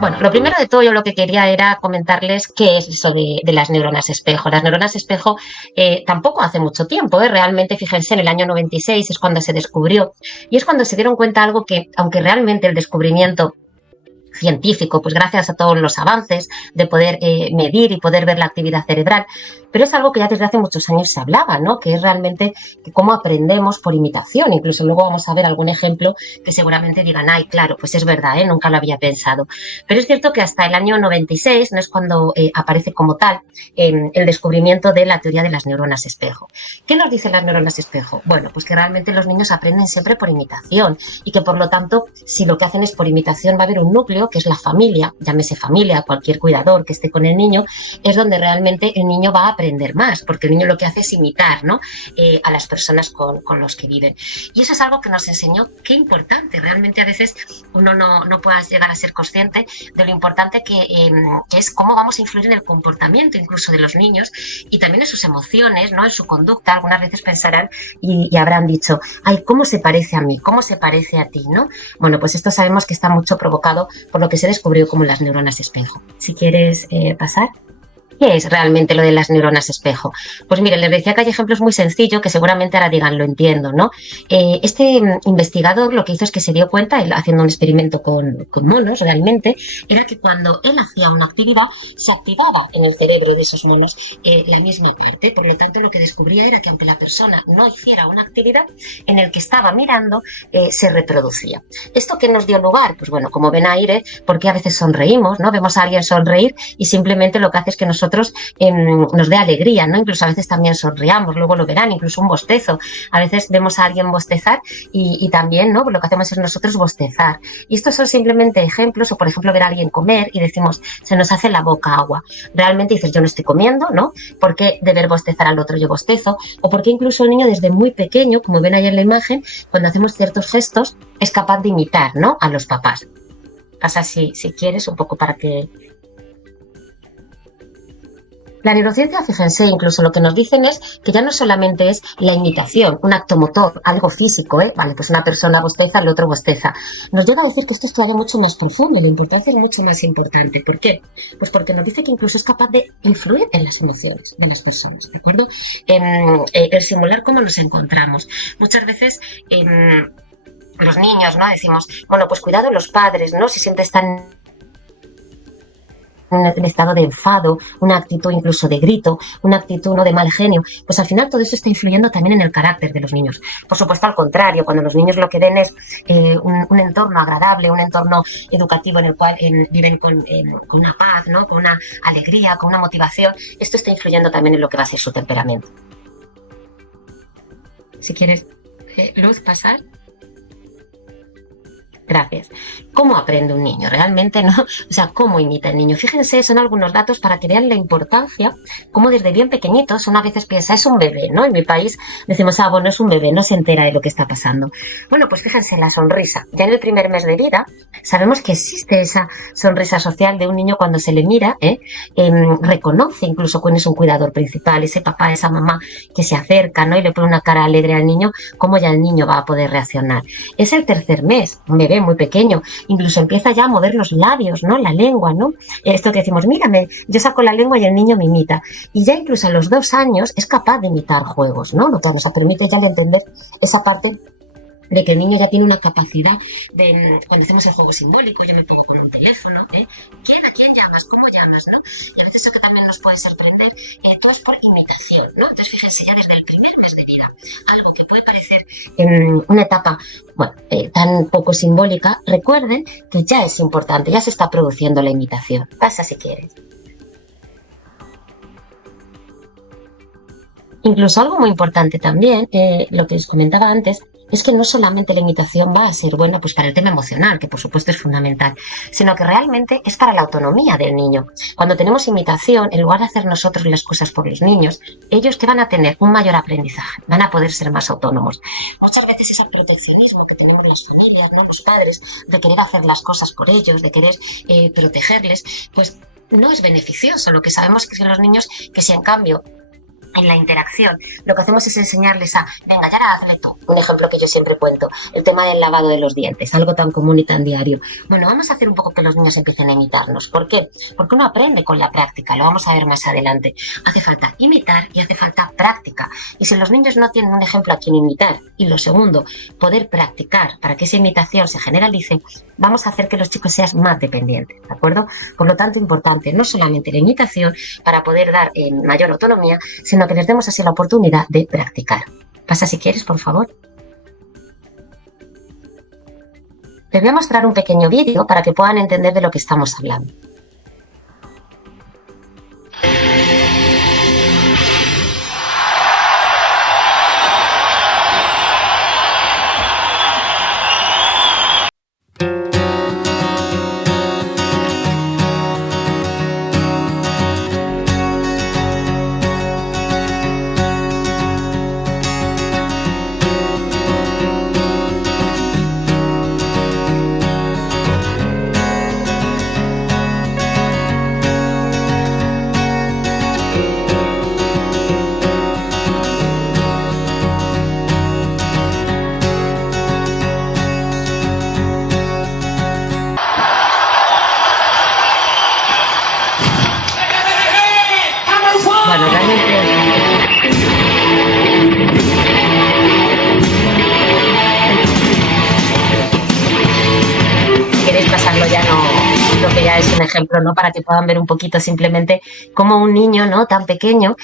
Bueno, lo primero de todo yo lo que quería era comentarles qué es eso de las neuronas espejo. Las neuronas espejo tampoco hace mucho tiempo, realmente fíjense, en el año 96 es cuando se descubrió y es cuando se dieron cuenta algo que, aunque realmente el descubrimiento científico, pues gracias a todos los avances de poder medir y poder ver la actividad cerebral, pero es algo que ya desde hace muchos años se hablaba, ¿no? Que es realmente que cómo aprendemos por imitación. Incluso luego vamos a ver algún ejemplo que seguramente digan, ay, claro, pues es verdad, nunca lo había pensado. Pero es cierto que hasta el año 96 no es cuando aparece como tal el descubrimiento de la teoría de las neuronas espejo. ¿Qué nos dicen las neuronas espejo? Bueno, pues que realmente los niños aprenden siempre por imitación y que por lo tanto, si lo que hacen es por imitación, va a haber un núcleo que es la familia, llámese familia, cualquier cuidador que esté con el niño, es donde realmente el niño va a aprender más, porque el niño lo que hace es imitar, ¿no? A las personas con los que viven. Y eso es algo que nos enseñó qué importante. Realmente a veces uno no pueda llegar a ser consciente de lo importante que es cómo vamos a influir en el comportamiento incluso de los niños y también en sus emociones, ¿no? En su conducta. Algunas veces pensarán y habrán dicho, ay, ¿cómo se parece a mí? ¿Cómo se parece a ti? ¿No? Bueno, pues esto sabemos que está mucho provocado por lo que se descubrió como las neuronas espejo. Si quieres pasar. ¿Qué es realmente lo de las neuronas espejo? Pues mire, les decía que hay ejemplos muy sencillos que seguramente ahora digan, lo entiendo, ¿no? Este investigador lo que hizo es que se dio cuenta, él haciendo un experimento con monos realmente, era que cuando él hacía una actividad, se activaba en el cerebro de esos monos la misma parte. Por lo tanto, lo que descubría era que aunque la persona no hiciera una actividad, en el que estaba mirando se reproducía. ¿Esto qué nos dio lugar? Pues bueno, como ven ahí, porque a veces sonreímos, ¿no? Vemos a alguien sonreír y simplemente lo que hace es que nosotros nos dé alegría, ¿no? Incluso a veces también sonriamos, luego lo verán, incluso un bostezo. A veces vemos a alguien bostezar y también, ¿no? Lo que hacemos es nosotros bostezar. Y estos son simplemente ejemplos, o por ejemplo ver a alguien comer y decimos, se nos hace la boca agua. Realmente dices, yo no estoy comiendo, ¿no? ¿Por qué deber bostezar al otro yo bostezo? O porque incluso el niño desde muy pequeño, como ven ahí en la imagen, cuando hacemos ciertos gestos, es capaz de imitar, ¿no? A los papás. Pasa si quieres, un poco para que... La neurociencia, fíjense, incluso lo que nos dicen es que ya no solamente es la imitación, un acto motor, algo físico, Vale, pues una persona bosteza, el otro bosteza. Nos llega a decir que esto es todavía mucho más profundo, la importancia es mucho más importante. ¿Por qué? Pues porque nos dice que incluso es capaz de influir en las emociones de las personas, ¿de acuerdo? El simular cómo nos encontramos. Muchas veces... los niños, ¿no? Decimos, bueno, pues cuidado los padres, ¿no? Si siempre están un estado de enfado, una actitud incluso de grito, una actitud no de mal genio, pues al final todo eso está influyendo también en el carácter de los niños. Por supuesto, al contrario, cuando los niños lo que ven es un entorno agradable, un entorno educativo en el cual viven con una paz, ¿no? Con una alegría, con una motivación, esto está influyendo también en lo que va a ser su temperamento. Si quieres, Luz, pasar. Gracias. ¿Cómo aprende un niño? Realmente no, o sea, ¿cómo imita el niño? Fíjense, son algunos datos para que vean la importancia, cómo desde bien pequeñitos uno a veces piensa, es un bebé, ¿no? En mi país decimos, bueno, es un bebé, no se entera de lo que está pasando. Bueno, pues fíjense, la sonrisa. Ya en el primer mes de vida sabemos que existe esa sonrisa social de un niño cuando se le mira, reconoce incluso quién es un cuidador principal, ese papá, esa mamá que se acerca, ¿no? Y le pone una cara alegre al niño, cómo ya el niño va a poder reaccionar. Es el tercer mes, un bebé muy pequeño, incluso empieza ya a mover los labios, ¿no? La lengua, ¿no? Esto que decimos, mírame, yo saco la lengua y el niño me imita. Y ya incluso a los 2 años es capaz de imitar juegos, ¿no? Lo que nos permite ya entender esa parte de que el niño ya tiene una capacidad de, cuando hacemos el juego simbólico, yo me pongo con un teléfono, ¿A quién llamas? ¿Cómo llamas? ¿No? Y a veces eso que también nos puede sorprender, todo es por imitación, ¿no? Entonces fíjense, ya desde el primer mes de vida, algo que puede parecer una etapa, bueno, tan poco simbólica, recuerden que ya es importante, ya se está produciendo la imitación. Pasa si quieres. Incluso algo muy importante también, lo que os comentaba antes, es que no solamente la imitación va a ser buena pues para el tema emocional, que por supuesto es fundamental, sino que realmente es para la autonomía del niño. Cuando tenemos imitación, en lugar de hacer nosotros las cosas por los niños, ellos que van a tener un mayor aprendizaje, van a poder ser más autónomos. Muchas veces ese proteccionismo que tenemos las familias, ¿no? Los padres, de querer hacer las cosas por ellos, de querer protegerles, pues no es beneficioso. Lo que sabemos es que los niños, que si en cambio en la interacción, lo que hacemos es enseñarles a, venga, ya hazle tú. Un ejemplo que yo siempre cuento, el tema del lavado de los dientes, algo tan común y tan diario. Bueno, vamos a hacer un poco que los niños empiecen a imitarnos. ¿Por qué? Porque uno aprende con la práctica, lo vamos a ver más adelante. Hace falta imitar y hace falta práctica. Y si los niños no tienen un ejemplo a quien imitar, y lo segundo, poder practicar para que esa imitación se generalice, vamos a hacer que los chicos sean más dependientes, ¿de acuerdo? Por lo tanto, importante no solamente la imitación para poder dar mayor autonomía, sino que les demos así la oportunidad de practicar. Pasa si quieres, por favor. Les voy a mostrar un pequeño vídeo para que puedan entender de lo que estamos hablando. Bueno, realmente si queréis pasarlo ya no, lo que ya es un ejemplo, ¿no? Para que puedan ver un poquito simplemente cómo un niño, ¿no? Tan pequeño,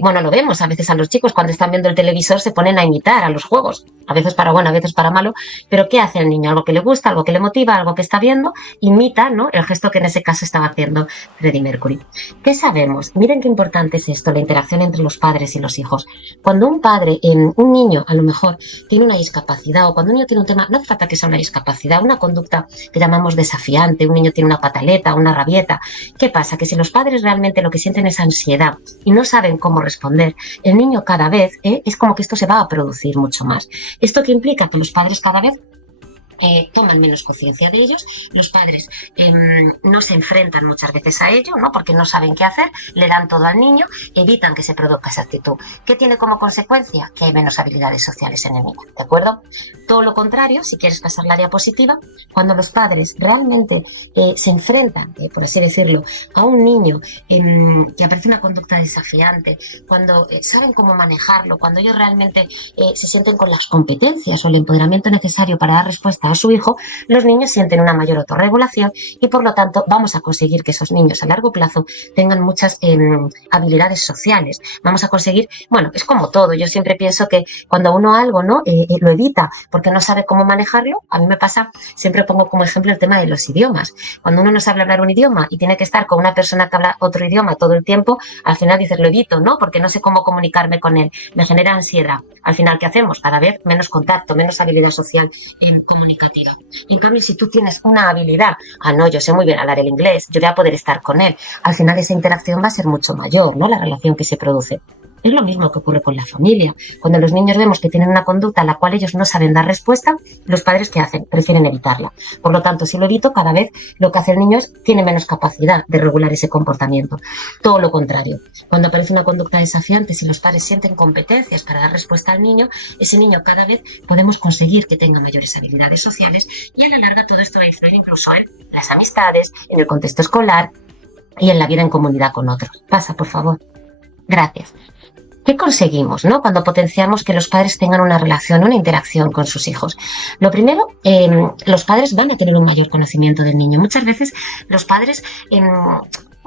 bueno, lo vemos a veces a los chicos cuando están viendo el televisor se ponen a imitar a los juegos, a veces para bueno, a veces para malo, pero ¿qué hace el niño? Algo que le gusta, algo que le motiva, algo que está viendo, imita, ¿no? El gesto que en ese caso estaba haciendo Freddie Mercury. ¿Qué sabemos? Miren qué importante es esto, la interacción entre los padres y los hijos. Cuando un padre, un niño a lo mejor tiene una discapacidad o cuando un niño tiene un tema, no hace falta que sea una discapacidad, una conducta que llamamos desafiante, un niño tiene una pataleta, una rabieta. ¿Qué pasa? Que si los padres realmente lo que sienten es ansiedad y no saben cómo responder, el niño cada vez es como que esto se va a producir mucho más. ¿Esto qué implica? Que los padres cada vez toman menos conciencia de ellos, los padres no se enfrentan muchas veces a ello, ¿no? Porque no saben qué hacer, le dan todo al niño, evitan que se produzca esa actitud. ¿Qué tiene como consecuencia? Que hay menos habilidades sociales en el niño, ¿de acuerdo? Todo lo contrario, si quieres pasar la diapositiva, cuando los padres realmente se enfrentan, por así decirlo, a un niño que aparece una conducta desafiante, cuando saben cómo manejarlo, cuando ellos realmente se sienten con las competencias o el empoderamiento necesario para dar respuesta a su hijo, los niños sienten una mayor autorregulación y por lo tanto vamos a conseguir que esos niños a largo plazo tengan muchas habilidades sociales. Vamos a conseguir, bueno, es como todo, yo siempre pienso que cuando uno algo no lo evita porque no sabe cómo manejarlo, a mí me pasa, siempre pongo como ejemplo el tema de los idiomas. Cuando uno no sabe hablar un idioma y tiene que estar con una persona que habla otro idioma todo el tiempo, al final dices lo evito, ¿no? Porque no sé cómo comunicarme con él, me genera ansiedad. Al final, ¿qué hacemos? Cada vez menos contacto, menos habilidad social comunicativa. En cambio, si tú tienes una habilidad, no, yo sé muy bien hablar el inglés, yo voy a poder estar con él, al final esa interacción va a ser mucho mayor, ¿no? La relación que se produce. Es lo mismo que ocurre con la familia. Cuando los niños vemos que tienen una conducta a la cual ellos no saben dar respuesta, los padres ¿qué hacen? Prefieren evitarla. Por lo tanto, si lo evito, cada vez lo que hace el niño es tiene menos capacidad de regular ese comportamiento. Todo lo contrario. Cuando aparece una conducta desafiante, si los padres sienten competencias para dar respuesta al niño, ese niño cada vez podemos conseguir que tenga mayores habilidades sociales y a la larga todo esto va a influir incluso en las amistades, en el contexto escolar y en la vida en comunidad con otros. Pasa, por favor. Gracias. ¿Qué conseguimos, no? Cuando potenciamos que los padres tengan una relación, una interacción con sus hijos? Lo primero, los padres van a tener un mayor conocimiento del niño. Muchas veces los padres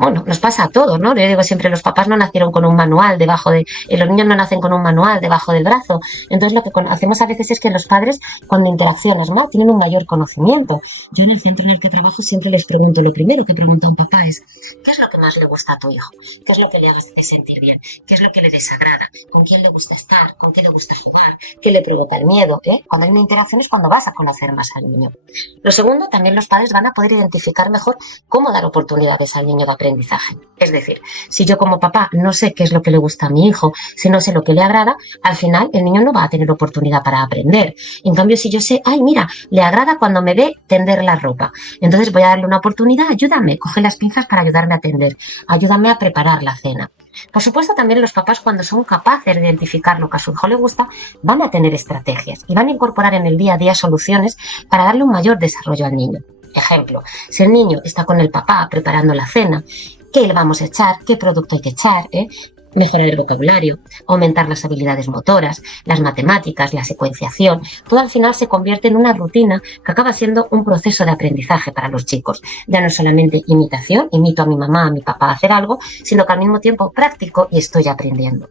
bueno, nos pasa a todos, ¿no? Yo digo siempre, los papás no nacieron con un manual debajo de... los niños no nacen con un manual debajo del brazo. Entonces lo que hacemos a veces es que los padres, cuando interaccionas, ¿no? Tienen un mayor conocimiento. Yo en el centro en el que trabajo siempre les pregunto, lo primero que pregunta un papá es, ¿qué es lo que más le gusta a tu hijo? ¿Qué es lo que le hace sentir bien? ¿Qué es lo que le desagrada? ¿Con quién le gusta estar? ¿Con qué le gusta jugar? ¿Qué le provoca el miedo? Cuando hay una interacción es cuando vas a conocer más al niño. Lo segundo, también los padres van a poder identificar mejor cómo dar oportunidades al niño de aprender. aprendizaje. Es decir, si yo como papá no sé qué es lo que le gusta a mi hijo, si no sé lo que le agrada, al final el niño no va a tener oportunidad para aprender. En cambio, si yo sé, ay, mira, le agrada cuando me ve tender la ropa, entonces voy a darle una oportunidad, ayúdame, coge las pinzas para ayudarme a tender, ayúdame a preparar la cena. Por supuesto, también los papás, cuando son capaces de identificar lo que a su hijo le gusta, van a tener estrategias y van a incorporar en el día a día soluciones para darle un mayor desarrollo al niño. Ejemplo, si el niño está con el papá preparando la cena, ¿qué le vamos a echar? ¿Qué producto hay que echar? Mejorar el vocabulario, aumentar las habilidades motoras, las matemáticas, la secuenciación. Todo al final se convierte en una rutina que acaba siendo un proceso de aprendizaje para los chicos. Ya no es solamente imitación, imito a mi mamá, a mi papá a hacer algo, sino que al mismo tiempo practico y estoy aprendiendo.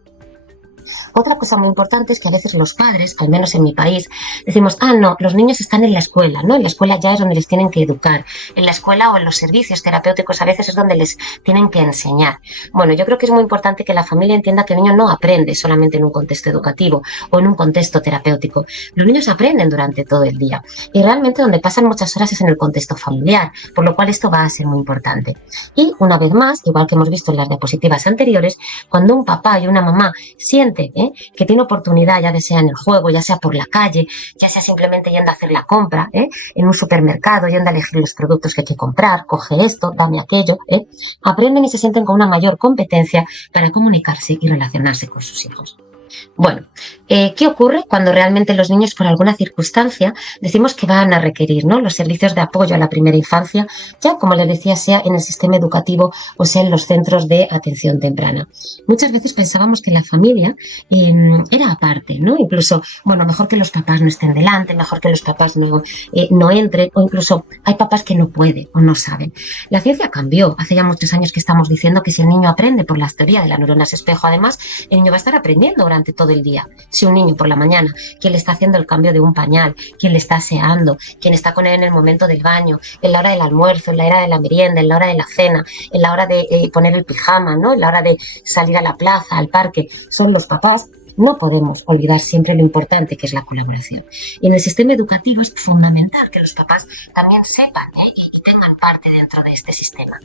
Otra cosa muy importante es que a veces los padres, al menos en mi país, decimos, no, los niños están en la escuela, ¿no? En la escuela ya es donde les tienen que educar. En la escuela o en los servicios terapéuticos a veces es donde les tienen que enseñar. Bueno, yo creo que es muy importante que la familia entienda que el niño no aprende solamente en un contexto educativo o en un contexto terapéutico. Los niños aprenden durante todo el día y realmente donde pasan muchas horas es en el contexto familiar, por lo cual esto va a ser muy importante. Y una vez más, igual que hemos visto en las diapositivas anteriores, cuando un papá y una mamá siente que tiene oportunidad, ya sea en el juego, ya sea por la calle, ya sea simplemente yendo a hacer la compra, en un supermercado, yendo a elegir los productos que hay que comprar, coge esto, dame aquello, aprenden y se sienten con una mayor competencia para comunicarse y relacionarse con sus hijos. Bueno, ¿qué ocurre cuando realmente los niños por alguna circunstancia decimos que van a requerir, ¿no?, los servicios de apoyo a la primera infancia, ya como les decía, sea en el sistema educativo o sea en los centros de atención temprana? Muchas veces pensábamos que la familia era aparte, ¿no? Incluso, bueno, mejor que los papás no estén delante, mejor que los papás no entren, o incluso hay papás que no pueden o no saben. La ciencia cambió. Hace ya muchos años que estamos diciendo que si el niño aprende por las teorías de las neuronas espejo, además, el niño va a estar aprendiendo durante todo el día. Si un niño por la mañana, quien le está haciendo el cambio de un pañal, quien le está aseando, quien está con él en el momento del baño, en la hora del almuerzo, en la hora de la merienda, en la hora de la cena, en la hora de poner el pijama, ¿no?, en la hora de salir a la plaza, al parque, son los papás, no podemos olvidar siempre lo importante que es la colaboración. Y en el sistema educativo es fundamental que los papás también sepan y tengan parte dentro de este sistema.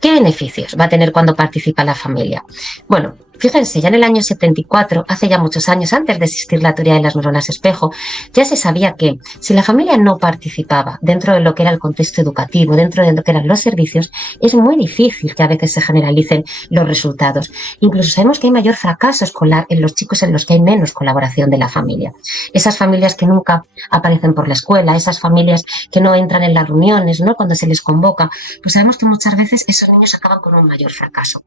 ¿Qué beneficios va a tener cuando participa la familia? Bueno, fíjense, ya en el año 74, hace ya muchos años, antes de existir la teoría de las neuronas espejo, ya se sabía que si la familia no participaba dentro de lo que era el contexto educativo, dentro de lo que eran los servicios, es muy difícil que a veces se generalicen los resultados. Incluso sabemos que hay mayor fracaso escolar en los chicos en los que hay menos colaboración de la familia. Esas familias que nunca aparecen por la escuela, esas familias que no entran en las reuniones, ¿no?, cuando se les convoca, pues sabemos que muchas veces esos niños acaban con un mayor fracaso.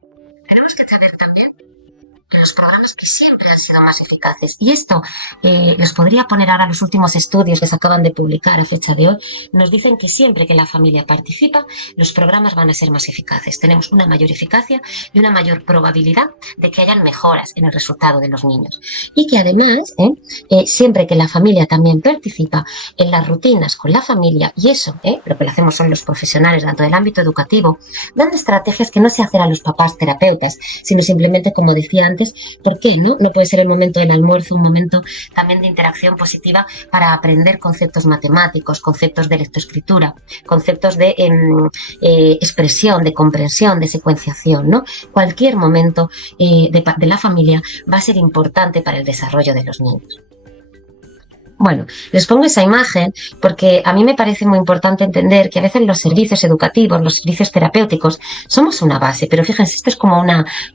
Tenemos que saber también los programas que siempre han sido más eficaces. Y esto les podría poner ahora los últimos estudios que se acaban de publicar a fecha de hoy. Nos dicen que siempre que la familia participa, los programas van a ser más eficaces. Tenemos una mayor eficacia y una mayor probabilidad de que hayan mejoras en el resultado de los niños. Y que además, siempre que la familia también participa en las rutinas con la familia, y eso, lo que lo hacemos son los profesionales tanto del ámbito educativo, dando estrategias que no se hacen a los papás terapeutas, sino simplemente, como decía antes, ¿por qué no? No puede ser el momento del almuerzo un momento también de interacción positiva para aprender conceptos matemáticos, conceptos de lectoescritura, conceptos de expresión, de comprensión, de secuenciación, ¿no? Cualquier momento de la familia va a ser importante para el desarrollo de los niños. Bueno, les pongo esa imagen porque a mí me parece muy importante entender que a veces los servicios educativos, los servicios terapéuticos, somos una base, pero fíjense, esto es como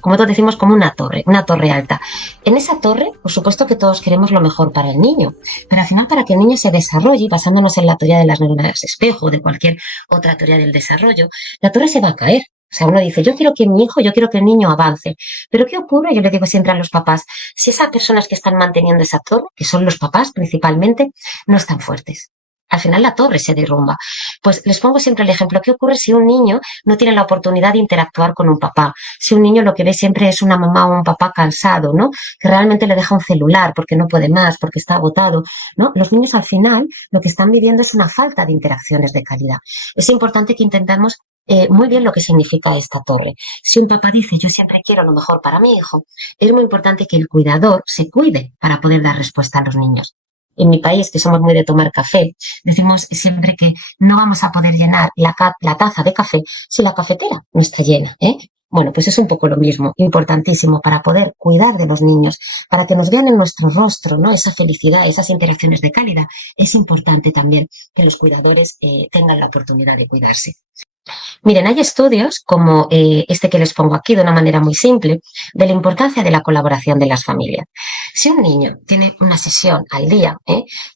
como todos decimos, como una torre alta. En esa torre, por supuesto que todos queremos lo mejor para el niño, pero al final para que el niño se desarrolle, basándonos en la teoría de las neuronas espejo o de cualquier otra teoría del desarrollo, la torre se va a caer. O sea, uno dice, yo quiero que yo quiero que el niño avance. Pero ¿qué ocurre? Yo le digo siempre a los papás, si esas personas que están manteniendo esa torre, que son los papás principalmente, no están fuertes. Al final la torre se derrumba. Pues les pongo siempre el ejemplo, ¿qué ocurre si un niño no tiene la oportunidad de interactuar con un papá? Si un niño lo que ve siempre es una mamá o un papá cansado, ¿no?, que realmente le deja un celular porque no puede más, porque está agotado, ¿no? Los niños al final lo que están viviendo es una falta de interacciones de calidad. Es importante que intentemos muy bien lo que significa esta torre. Si un papá dice, yo siempre quiero lo mejor para mi hijo, es muy importante que el cuidador se cuide para poder dar respuesta a los niños. En mi país, que somos muy de tomar café, decimos siempre que no vamos a poder llenar la taza de café si la cafetera no está llena, ¿eh? Bueno, pues es un poco lo mismo, importantísimo para poder cuidar de los niños, para que nos vean en nuestro rostro, ¿no? Esa felicidad, esas interacciones de calidad. Es importante también que los cuidadores tengan la oportunidad de cuidarse. Miren, hay estudios como este que les pongo aquí de una manera muy simple de la importancia de la colaboración de las familias. Si un niño tiene una sesión al día,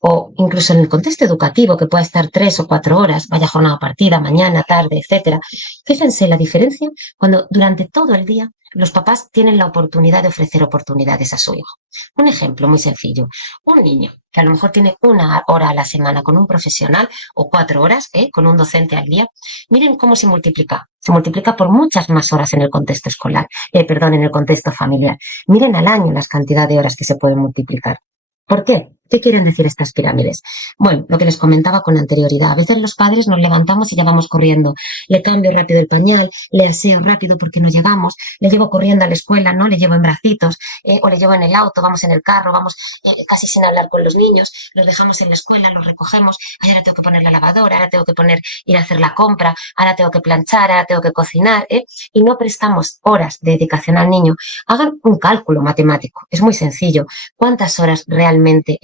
o incluso en el contexto educativo que pueda estar 3 o 4 horas, vaya jornada partida, mañana, tarde, etcétera, fíjense la diferencia cuando durante todo el día los papás tienen la oportunidad de ofrecer oportunidades a su hijo. Un ejemplo muy sencillo. Un niño que a lo mejor tiene 1 hora a la semana con un profesional o 4 horas con un docente al día, miren cómo se multiplica. Se multiplica por muchas más horas en el contexto escolar, perdón, en el contexto familiar. Miren al año las cantidad de horas que se pueden multiplicar. ¿Por qué? ¿Qué quieren decir estas pirámides? Bueno, lo que les comentaba con anterioridad. A veces los padres nos levantamos y ya vamos corriendo. Le cambio rápido el pañal, le aseo rápido porque no llegamos, le llevo corriendo a la escuela, ¿no? Le llevo en bracitos, o le llevo en el auto, vamos en el carro, vamos casi sin hablar con los niños, los dejamos en la escuela, los recogemos, ay, ahora tengo que poner la lavadora, ahora tengo que ir a hacer la compra, ahora tengo que planchar, ahora tengo que cocinar, y no prestamos horas de dedicación al niño. Hagan un cálculo matemático, es muy sencillo. ¿Cuántas horas realmente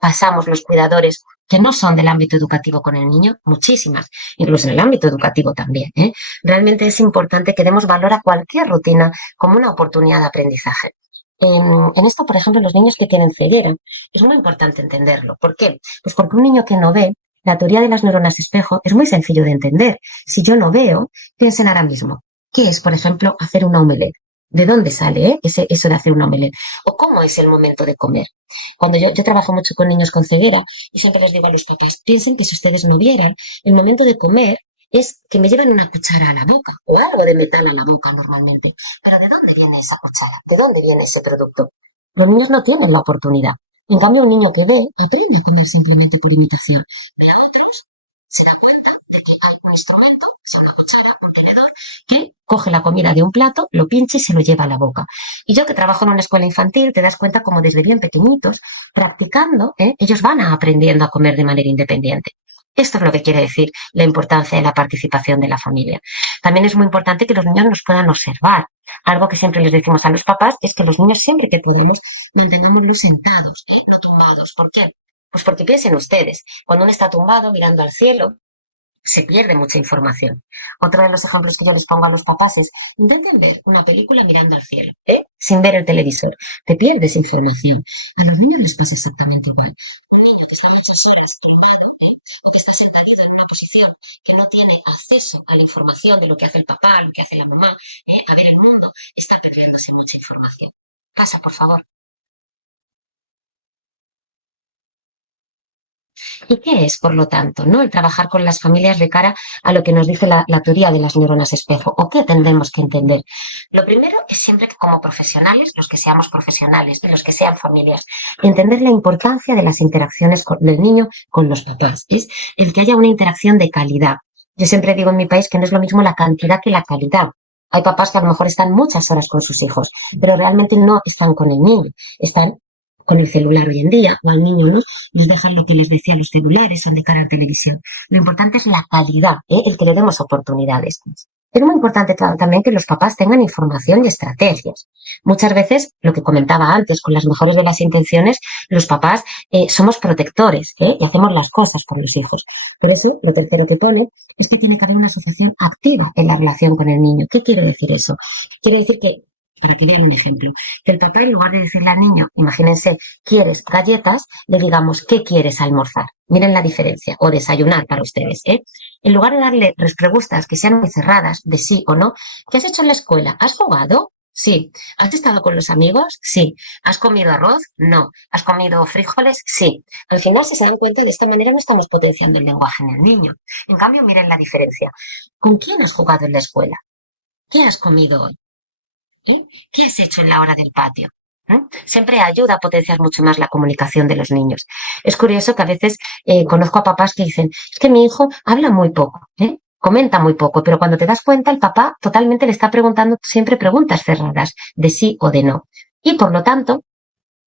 pasamos los cuidadores que no son del ámbito educativo con el niño? Muchísimas, incluso en el ámbito educativo también. Realmente es importante que demos valor a cualquier rutina como una oportunidad de aprendizaje. En esto, por ejemplo, los niños que tienen ceguera, es muy importante entenderlo. ¿Por qué? Pues porque un niño que no ve, la teoría de las neuronas espejo es muy sencillo de entender. Si yo no veo, piensen ahora mismo, ¿qué es, por ejemplo, hacer una omelette? ¿De dónde sale eso de hacer una omelette? ¿O cómo es el momento de comer? Cuando yo trabajo mucho con niños con ceguera y siempre les digo a los papás, piensen que si ustedes no vieran, el momento de comer es que me llevan una cuchara a la boca o algo de metal a la boca normalmente. Pero ¿de dónde viene esa cuchara? ¿De dónde viene ese producto? Los niños no tienen la oportunidad. En cambio, un niño que ve aprende a comer simplemente por imitación. Pero otros se dan cuenta de que hay un instrumento, sea una cuchara, un tenedor, que coge la comida de un plato, lo pincha y se lo lleva a la boca. Y yo que trabajo en una escuela infantil, te das cuenta como desde bien pequeñitos, practicando, ellos van aprendiendo a comer de manera independiente. Esto es lo que quiere decir la importancia de la participación de la familia. También es muy importante que los niños nos puedan observar. Algo que siempre les decimos a los papás es que los niños siempre que podemos mantengámoslos sentados, no tumbados. ¿Por qué? Pues porque piensen ustedes, cuando uno está tumbado mirando al cielo, se pierde mucha información. Otro de los ejemplos que yo les pongo a los papás es, intenten ver una película mirando al cielo, sin ver el televisor. Te pierdes información. A los niños les pasa exactamente igual. Un niño que está muchas horas tumbado, o que está sentadito en una posición que no tiene acceso a la información de lo que hace el papá, lo que hace la mamá, a ver el mundo, está perdiéndose mucha información. Pasa, por favor. ¿Y qué es, por lo tanto, no el trabajar con las familias de cara a lo que nos dice la teoría de las neuronas espejo? ¿O qué tendremos que entender? Lo primero es siempre que como profesionales, los que seamos profesionales y los que sean familias, entender la importancia de las interacciones del niño con los papás. Es el que haya una interacción de calidad. Yo siempre digo en mi país que no es lo mismo la cantidad que la calidad. Hay papás que a lo mejor están muchas horas con sus hijos, pero realmente no están con el niño, están con el celular hoy en día, o al niño, ¿no? Les dejan lo que les decía los celulares, son de cara a televisión. Lo importante es la calidad, el que le demos oportunidades. Es muy importante también que los papás tengan información y estrategias. Muchas veces, lo que comentaba antes, con las mejores de las intenciones, los papás somos protectores y hacemos las cosas por los hijos. Por eso, lo tercero que pone es que tiene que haber una asociación activa en la relación con el niño. ¿Qué quiere decir eso? Quiere decir que, para que vean un ejemplo, que el papá, en lugar de decirle al niño, imagínense, ¿quieres galletas? Le digamos, ¿qué quieres almorzar? Miren la diferencia, o desayunar para ustedes, En lugar de darle respuestas que sean muy cerradas, de sí o no, ¿qué has hecho en la escuela? ¿Has jugado? Sí. ¿Has estado con los amigos? Sí. ¿Has comido arroz? No. ¿Has comido frijoles? Sí. Al final, si se dan cuenta, de esta manera no estamos potenciando el lenguaje en el niño. En cambio, miren la diferencia. ¿Con quién has jugado en la escuela? ¿Qué has comido hoy? ¿Y qué has hecho en la hora del patio? Siempre ayuda a potenciar mucho más la comunicación de los niños. Es curioso que a veces conozco a papás que dicen, es que mi hijo habla muy poco, comenta muy poco, pero cuando te das cuenta, el papá totalmente le está preguntando siempre preguntas cerradas de sí o de no. Y por lo tanto,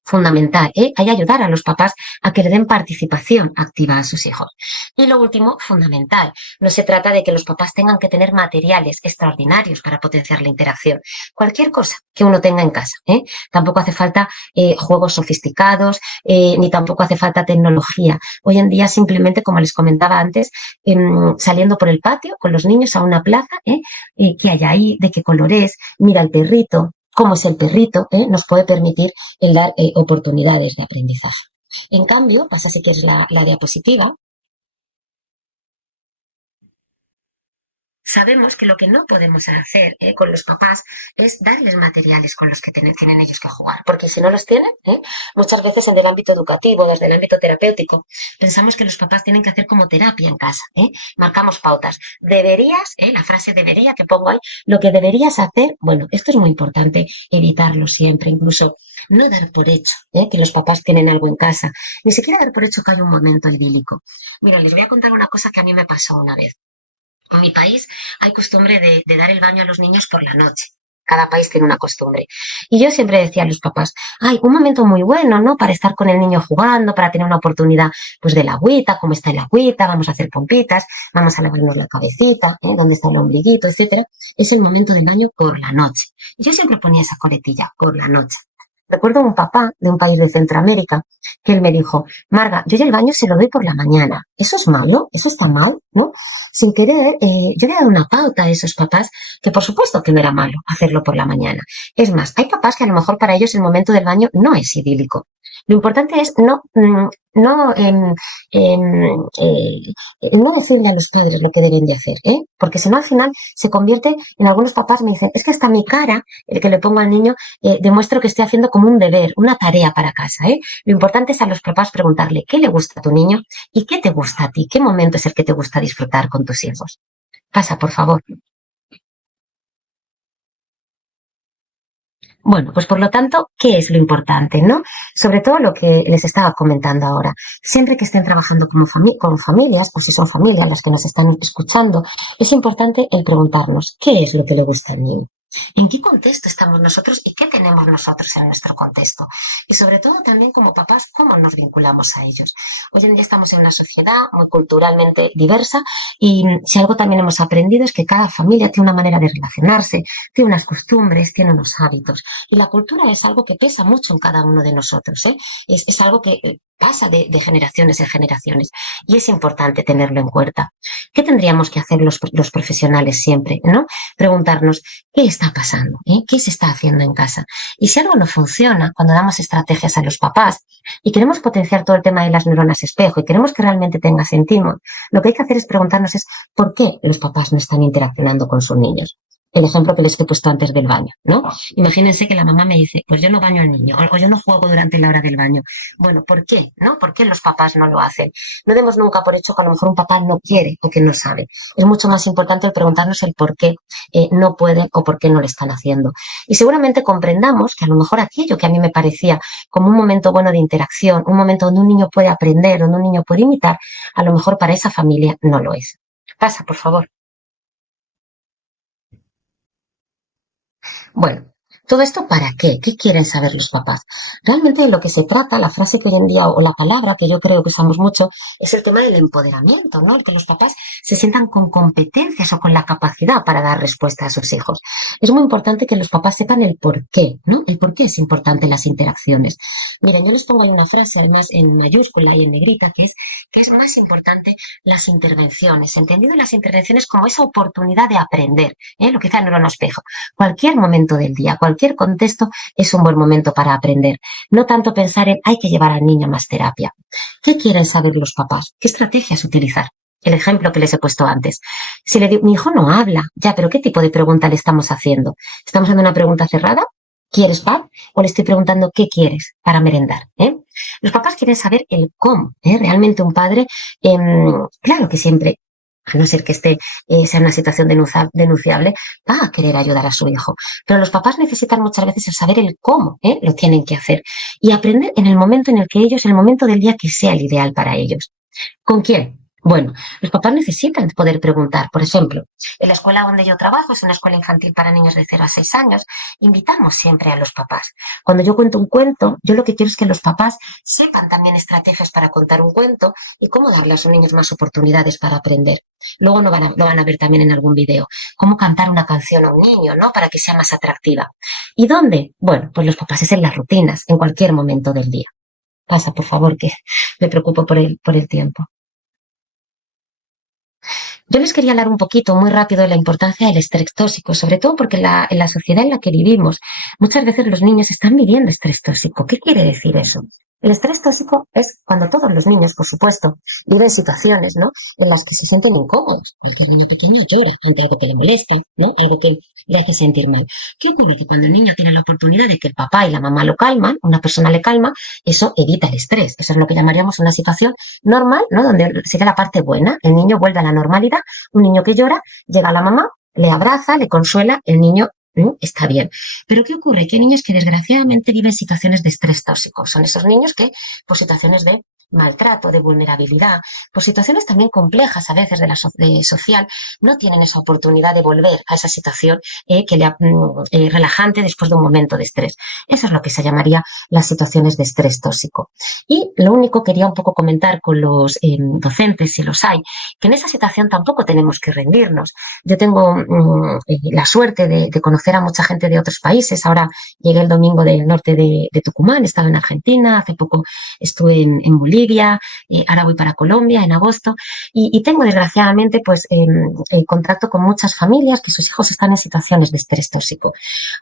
fundamental, ¿eh? Hay que ayudar a los papás a que le den participación activa a sus hijos. Y lo último, fundamental, no se trata de que los papás tengan que tener materiales extraordinarios para potenciar la interacción. Cualquier cosa que uno tenga en casa, ¿eh? Tampoco hace falta juegos sofisticados, ni tampoco hace falta tecnología. Hoy en día simplemente, como les comentaba antes, saliendo por el patio con los niños a una plaza, qué hay ahí, de qué color es, mira el perrito, cómo es el perrito, nos puede permitir el dar oportunidades de aprendizaje. En cambio, pasa si quieres la diapositiva. Sabemos que lo que no podemos hacer con los papás es darles materiales con los que tienen ellos que jugar, porque si no los tienen, muchas veces en el ámbito educativo, desde el ámbito terapéutico, pensamos que los papás tienen que hacer como terapia en casa, marcamos pautas. Deberías, la frase debería que pongo ahí, lo que deberías hacer, bueno, esto es muy importante, evitarlo siempre, incluso no dar por hecho que los papás tienen algo en casa, ni siquiera dar por hecho que hay un momento idílico. Mira, les voy a contar una cosa que a mí me pasó una vez. En mi país hay costumbre de dar el baño a los niños por la noche. Cada país tiene una costumbre. Y yo siempre decía a los papás, ay, un momento muy bueno, ¿no? Para estar con el niño jugando, para tener una oportunidad, pues, de la agüita, cómo está el agüita, vamos a hacer pompitas, vamos a lavarnos la cabecita, dónde está el ombliguito, etcétera. Es el momento del baño por la noche. Y yo siempre ponía esa coletilla, por la noche. Recuerdo un papá de un país de Centroamérica que él me dijo, Marga, yo ya el baño se lo doy por la mañana. ¿Eso es malo? ¿Eso está mal? ¿No? Sin querer, yo le he dado una pauta a esos papás que por supuesto que no era malo hacerlo por la mañana. Es más, hay papás que a lo mejor para ellos el momento del baño no es idílico. Lo importante es no, no decirle a los padres lo que deben de hacer, porque si no al final se convierte en algunos papás me dicen, es que hasta mi cara, el que le pongo al niño, demuestro que estoy haciendo como un deber, una tarea para casa. Lo importante es a los papás preguntarle qué le gusta a tu niño y qué te gusta a ti, qué momento es el que te gusta disfrutar con tus hijos. Pasa, por favor. Bueno, pues por lo tanto, ¿qué es lo importante, no? Sobre todo lo que les estaba comentando ahora. Siempre que estén trabajando con familias, o si son familias las que nos están escuchando, es importante el preguntarnos qué es lo que le gusta al niño. ¿En qué contexto estamos nosotros y qué tenemos nosotros en nuestro contexto? Y sobre todo también como papás, ¿cómo nos vinculamos a ellos? Hoy en día estamos en una sociedad muy culturalmente diversa y si algo también hemos aprendido es que cada familia tiene una manera de relacionarse, tiene unas costumbres, tiene unos hábitos. Y la cultura es algo que pesa mucho en cada uno de nosotros, ¿eh? Es algo que pasa de generaciones en generaciones y es importante tenerlo en cuenta. ¿Qué tendríamos que hacer los profesionales siempre, ¿no? Preguntarnos, ¿qué está pasando? ¿Qué se está haciendo en casa? Y si algo no funciona, cuando damos estrategias a los papás y queremos potenciar todo el tema de las neuronas espejo y queremos que realmente tenga sentido, lo que hay que hacer es preguntarnos es ¿por qué los papás no están interaccionando con sus niños? El ejemplo que les he puesto antes del baño, ¿no? Imagínense que la mamá me dice, pues yo no baño al niño o yo no juego durante la hora del baño. Bueno, ¿por qué? ¿No? ¿Por qué los papás no lo hacen? No demos nunca por hecho que a lo mejor un papá no quiere o que no sabe. Es mucho más importante el preguntarnos el por qué no pueden o por qué no lo están haciendo. Y seguramente comprendamos que a lo mejor aquello que a mí me parecía como un momento bueno de interacción, un momento donde un niño puede aprender, donde un niño puede imitar, a lo mejor para esa familia no lo es. Pasa, por favor. Bueno, ¿todo esto para qué? ¿Qué quieren saber los papás? Realmente de lo que se trata, la frase que hoy en día, o la palabra que yo creo que usamos mucho, es el tema del empoderamiento, ¿no? El que los papás se sientan con competencias o con la capacidad para dar respuesta a sus hijos. Es muy importante que los papás sepan el por qué, ¿no? El por qué es importante las interacciones. Miren, yo les pongo ahí una frase, además en mayúscula y en negrita, que es más importante las intervenciones, entendido las intervenciones como esa oportunidad de aprender, lo que dice el neurona espejo. Cualquier momento del día, cualquier contexto es un buen momento para aprender. No tanto pensar en hay que llevar al niño a más terapia. ¿Qué quieren saber los papás? ¿Qué estrategias utilizar? El ejemplo que les he puesto antes. Si le digo, mi hijo no habla, ya, pero ¿qué tipo de pregunta le estamos haciendo? ¿Estamos haciendo una pregunta cerrada? ¿Quieres pan? ¿O le estoy preguntando qué quieres para merendar? Los papás quieren saber el cómo. Realmente un padre, claro que siempre, a no ser que sea una situación denunciable, va a querer ayudar a su hijo. Pero los papás necesitan muchas veces el saber el cómo lo tienen que hacer y aprender en el momento en el que ellos, en el momento del día que sea el ideal para ellos. ¿Con quién? Bueno, los papás necesitan poder preguntar. Por ejemplo, en la escuela donde yo trabajo, es una escuela infantil para niños de 0 a 6 años, invitamos siempre a los papás. Cuando yo cuento un cuento, yo lo que quiero es que los papás sepan también estrategias para contar un cuento y cómo darle a sus niños más oportunidades para aprender. Luego lo van a ver también en algún video. Cómo cantar una canción a un niño, ¿no? Para que sea más atractiva. ¿Y dónde? Bueno, pues los papás es en las rutinas, en cualquier momento del día. Pasa, por favor, que me preocupo por el tiempo. Yo les quería hablar un poquito, muy rápido, de la importancia del estrés tóxico, sobre todo porque en la sociedad en la que vivimos, muchas veces los niños están viviendo estrés tóxico. ¿Qué quiere decir eso? El estrés tóxico es cuando todos los niños, por supuesto, viven situaciones, ¿no? En las que se sienten incómodos. Cuando una pequeña llora ante algo que le molesta, ¿no? Algo que le hace sentir mal. ¿Qué ocurre? Que cuando el niño tiene la oportunidad de que el papá y la mamá lo calman, una persona le calma, eso evita el estrés. Eso es lo que llamaríamos una situación normal, ¿no? Donde sería la parte buena. El niño vuelve a la normalidad. Un niño que llora, llega la mamá, le abraza, le consuela, el niño está bien. Pero ¿qué ocurre? Que hay niños que desgraciadamente viven situaciones de estrés tóxico. Son esos niños que, por situaciones de maltrato, de vulnerabilidad, por situaciones también complejas a veces de social, no tienen esa oportunidad de volver a esa situación relajante después de un momento de estrés. Eso es lo que se llamaría las situaciones de estrés tóxico. Y lo único que quería un poco comentar con los docentes, si los hay, que en esa situación tampoco tenemos que rendirnos. Yo tengo la suerte de conocer a mucha gente de otros países. Ahora llegué el domingo del norte de Tucumán, he estado en Argentina, hace poco estuve en Bolivia, ahora voy para Colombia en agosto y tengo desgraciadamente pues contacto con muchas familias que sus hijos están en situaciones de estrés tóxico.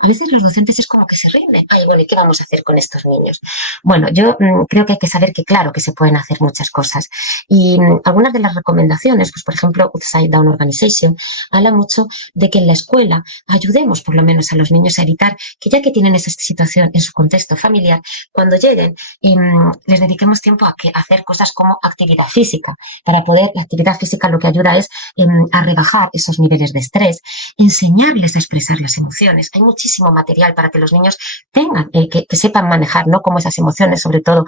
A veces los docentes es como que se rinden. Ay, bueno, ¿y qué vamos a hacer con estos niños? Bueno, yo creo que hay que saber que claro que se pueden hacer muchas cosas y algunas de las recomendaciones, pues por ejemplo, Upside Down Organization habla mucho de que en la escuela ayudemos por lo menos a los niños a evitar que ya que tienen esa situación en su contexto familiar, cuando lleguen les dediquemos tiempo a hacer cosas como actividad física. Para poder, la actividad física lo que ayuda es a rebajar esos niveles de estrés, enseñarles a expresar las emociones. Hay muchísimo material para que los niños tengan, que sepan manejar, ¿no? Como esas emociones, sobre todo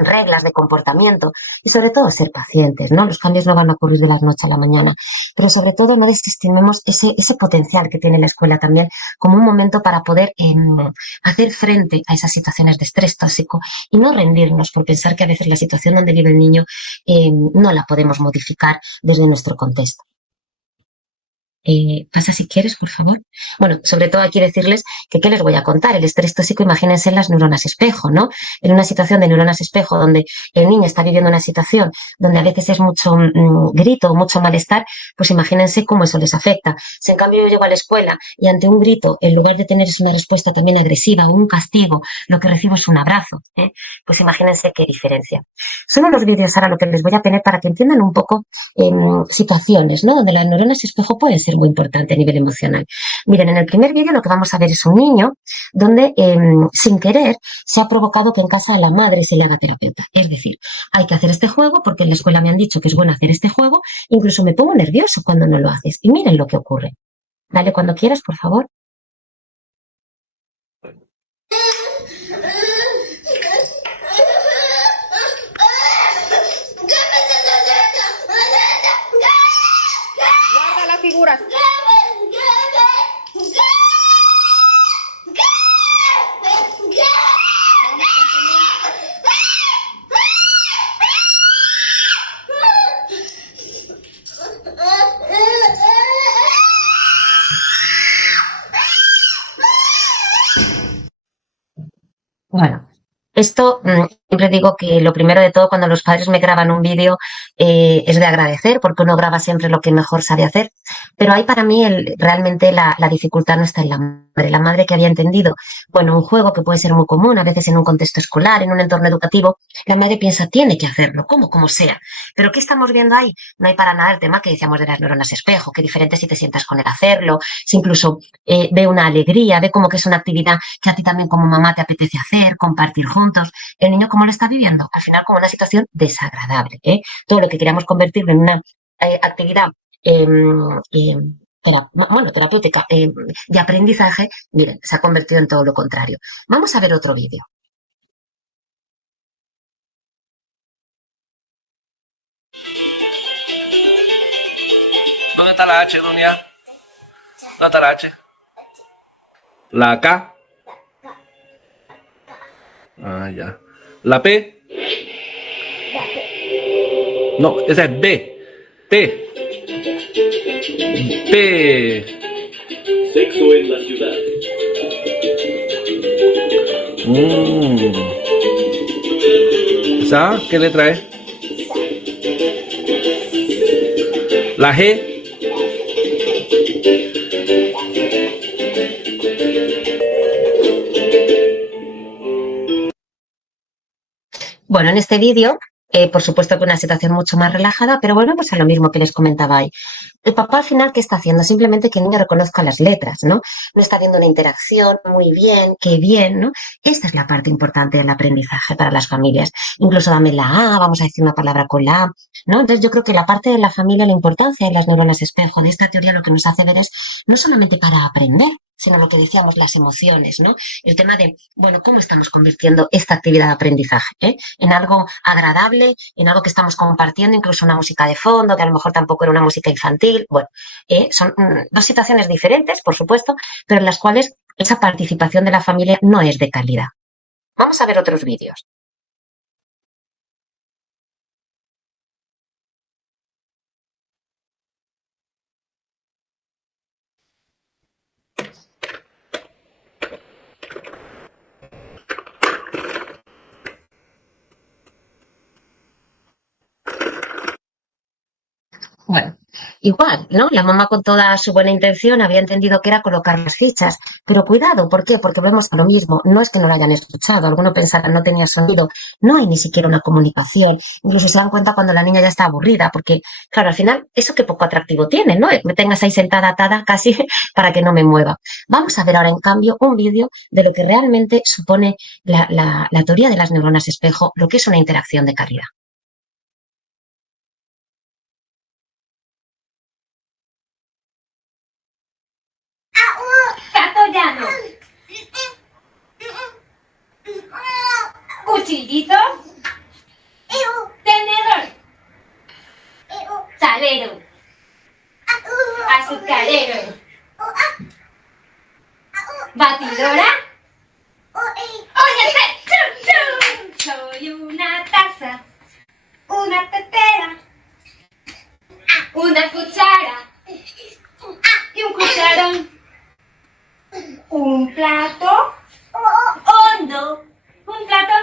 reglas de comportamiento y sobre todo ser pacientes, ¿no? Los cambios no van a ocurrir de la noche a la mañana, pero sobre todo no desestimemos ese potencial que tiene la escuela también como un momento para poder hacer frente a esas situaciones de estrés tóxico y no rendirnos por pensar que a veces la situación donde vive el niño no la podemos modificar desde nuestro contexto. Pasa si quieres, por favor. Bueno, sobre todo aquí decirles que qué les voy a contar. El estrés tóxico, imagínense en las neuronas espejo, ¿no? En una situación de neuronas espejo donde el niño está viviendo una situación donde a veces es mucho grito, mucho malestar, pues imagínense cómo eso les afecta. Si en cambio yo llego a la escuela y ante un grito, en lugar de tener una respuesta también agresiva o un castigo, lo que recibo es un abrazo, pues imagínense qué diferencia. Son unos vídeos ahora lo que les voy a poner para que entiendan un poco situaciones, ¿no? Donde las neuronas espejo pueden ser muy importantes a nivel emocional. Miren, en el primer vídeo lo que vamos a ver es un niño donde sin querer se ha provocado que en casa a la madre se le haga terapeuta. Es decir, hay que hacer este juego porque en la escuela me han dicho que es bueno hacer este juego, incluso me pongo nervioso cuando no lo haces. Y miren lo que ocurre. Dale cuando quieras, por favor. Guarda las figuras. Bueno, esto siempre digo que lo primero de todo cuando los padres me graban un vídeo es de agradecer porque uno graba siempre lo que mejor sabe hacer, pero ahí para mí realmente la dificultad no está en la madre que había entendido, bueno, un juego que puede ser muy común, a veces en un contexto escolar, en un entorno educativo, la madre piensa tiene que hacerlo, como sea, pero ¿qué estamos viendo ahí? No hay para nada el tema que decíamos de las neuronas espejo, que diferente si te sientas con él a hacerlo, si incluso ve una alegría, ve como que es una actividad que a ti también como mamá te apetece hacer, compartir juntos. El niño, ¿cómo lo está viviendo? Al final, como una situación desagradable. Todo lo que queríamos convertirlo en una actividad bueno, terapéutica de aprendizaje, miren, se ha convertido en todo lo contrario. Vamos a ver otro vídeo. ¿Dónde está la H, Dunia? ¿Dónde está la H? La K. Ah, ya. La P. No, esa es B. T. T. Sexo en la ciudad. ¿Esa qué letra es? La G. Bueno, en este vídeo, por supuesto que una situación mucho más relajada, pero bueno, pues a lo mismo que les comentaba ahí. El papá al final, ¿qué está haciendo? Simplemente que el niño reconozca las letras, ¿no? No está viendo una interacción, muy bien, qué bien, ¿no? Esta es la parte importante del aprendizaje para las familias. Incluso dame la A, vamos a decir una palabra con la A, ¿no? Entonces yo creo que la parte de la familia, la importancia de las neuronas espejo, de esta teoría, lo que nos hace ver es no solamente para aprender, sino lo que decíamos, las emociones, ¿no? El tema de, bueno, ¿cómo estamos convirtiendo esta actividad de aprendizaje, en algo agradable, en algo que estamos compartiendo, incluso una música de fondo, que a lo mejor tampoco era una música infantil? Bueno, son dos situaciones diferentes, por supuesto, pero en las cuales esa participación de la familia no es de calidad. Vamos a ver otros vídeos. Bueno, igual, ¿no? La mamá con toda su buena intención había entendido que era colocar las fichas, pero cuidado, ¿por qué? Porque vemos a lo mismo, no es que no lo hayan escuchado, alguno pensará no tenía sonido, no hay ni siquiera una comunicación, incluso se dan cuenta cuando la niña ya está aburrida, porque claro, al final, eso qué poco atractivo tiene, ¿no? Me tengas ahí sentada atada casi para que no me mueva. Vamos a ver ahora, en cambio, un vídeo de lo que realmente supone la teoría de las neuronas espejo, lo que es una interacción de calidad. Llano. Cuchillito. Tenedor. Salero. Azucarero. Batidora. Oye, soy una taza. Una tetera. Una cuchara. Y un cucharón. Un plato hondo, un plato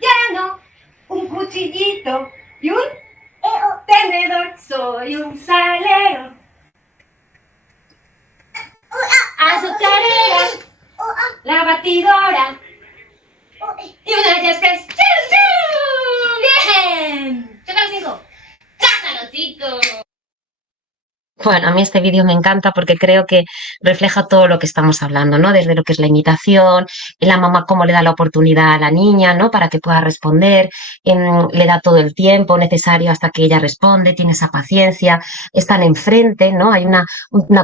llano, un cuchillito y un tenedor. Soy un salero, azucarera, la batidora y una Jeffers. ¡Bien! ¡Chácalo, cinco! ¡Chácalo, cinco! Bueno, a mí este vídeo me encanta porque creo que refleja todo lo que estamos hablando, ¿no? Desde lo que es la imitación, la mamá cómo le da la oportunidad a la niña, ¿no? Para que pueda responder, le da todo el tiempo necesario hasta que ella responde, tiene esa paciencia, están enfrente, ¿no? Hay una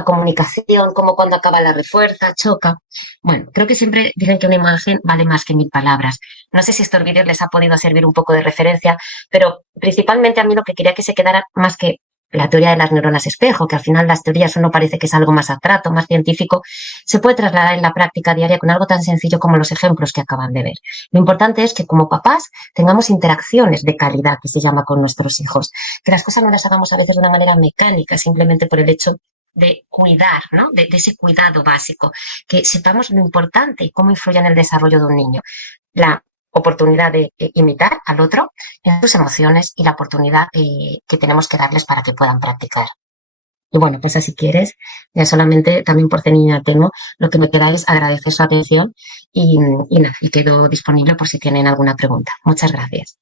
comunicación, como cuando acaba la refuerza, choca. Bueno, creo que siempre dicen que una imagen vale más que 1000 palabras. No sé si estos vídeos les ha podido servir un poco de referencia, pero principalmente a mí lo que quería que se quedara más que la teoría de las neuronas espejo, que al final las teorías uno parece que es algo más abstracto, más científico, se puede trasladar en la práctica diaria con algo tan sencillo como los ejemplos que acaban de ver. Lo importante es que como papás tengamos interacciones de calidad, que se llama, con nuestros hijos, que las cosas no las hagamos a veces de una manera mecánica, simplemente por el hecho de cuidar, ¿no? De ese cuidado básico, que sepamos lo importante y cómo influye en el desarrollo de un niño. La oportunidad de imitar al otro en sus emociones y la oportunidad que tenemos que darles para que puedan practicar. Y bueno, pues si quieres, ya solamente también por niña tengo, lo que me queda es agradecer su atención y nada, y quedo disponible por si tienen alguna pregunta. Muchas gracias.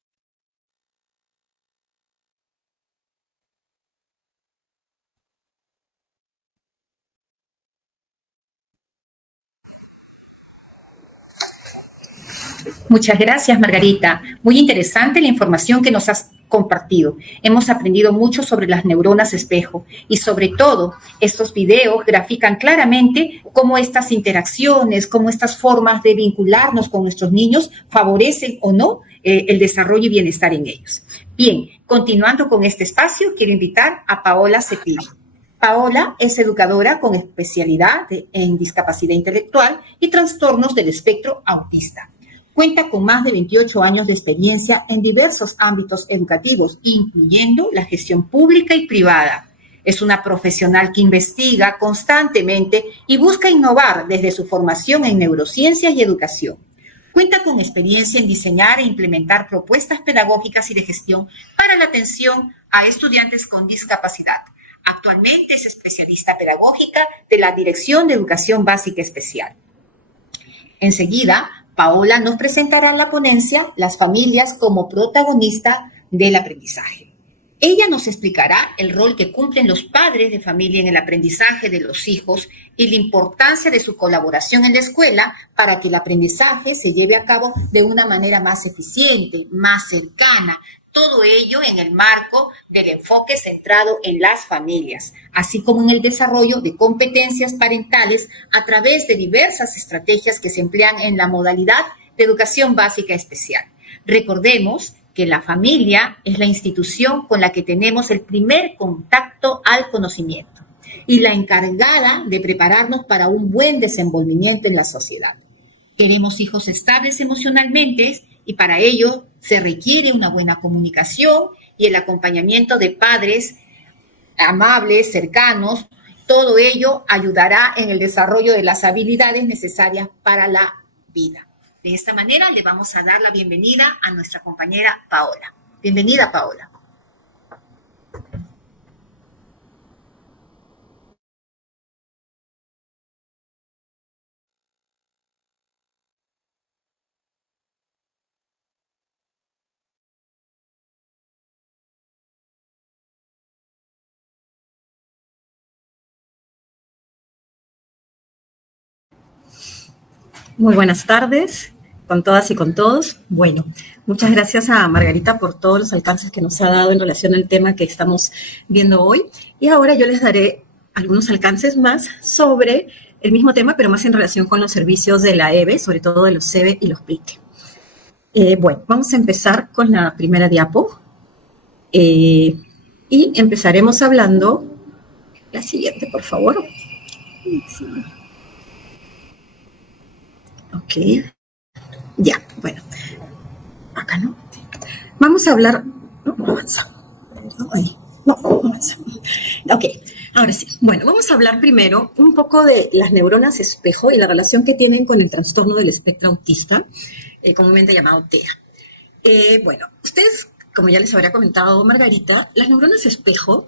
Muchas gracias, Margarita. Muy interesante la información que nos has compartido. Hemos aprendido mucho sobre las neuronas espejo y sobre todo estos videos grafican claramente cómo estas interacciones, cómo estas formas de vincularnos con nuestros niños favorecen o no el desarrollo y bienestar en ellos. Bien, continuando con este espacio, quiero invitar a Paola Cepillo. Paola es educadora con especialidad en discapacidad intelectual y trastornos del espectro autista. Cuenta con más de 28 años de experiencia en diversos ámbitos educativos, incluyendo la gestión pública y privada. Es una profesional que investiga constantemente y busca innovar desde su formación en neurociencias y educación. Cuenta con experiencia en diseñar e implementar propuestas pedagógicas y de gestión para la atención a estudiantes con discapacidad. Actualmente es especialista pedagógica de la Dirección de Educación Básica Especial. Enseguida, Paola nos presentará la ponencia Las familias como protagonista del aprendizaje. Ella nos explicará el rol que cumplen los padres de familia en el aprendizaje de los hijos y la importancia de su colaboración en la escuela para que el aprendizaje se lleve a cabo de una manera más eficiente, más cercana. Todo ello en el marco del enfoque centrado en las familias, así como en el desarrollo de competencias parentales a través de diversas estrategias que se emplean en la modalidad de educación básica especial. Recordemos que la familia es la institución con la que tenemos el primer contacto al conocimiento y la encargada de prepararnos para un buen desenvolvimiento en la sociedad. Queremos hijos estables emocionalmente y para ello se requiere una buena comunicación y el acompañamiento de padres amables, cercanos. Todo ello ayudará en el desarrollo de las habilidades necesarias para la vida. De esta manera le vamos a dar la bienvenida a nuestra compañera Paola. Bienvenida, Paola. Muy buenas tardes con todas y con todos. Bueno, muchas gracias a Margarita por todos los alcances que nos ha dado en relación al tema que estamos viendo hoy. Y ahora yo les daré algunos alcances más sobre el mismo tema, pero más en relación con los servicios de la EBE, sobre todo de los CEBE y los PLITE. Bueno, vamos a empezar con la primera diapo. Y empezaremos hablando, la siguiente, por favor. Sí. Ok, ya, bueno, acá no. Vamos a hablar, no avanza, no avanza. Ok, ahora sí. Bueno, vamos a hablar primero un poco de las neuronas espejo y la relación que tienen con el trastorno del espectro autista, comúnmente llamado TEA. Bueno, ustedes, como ya les habría comentado Margarita, las neuronas espejo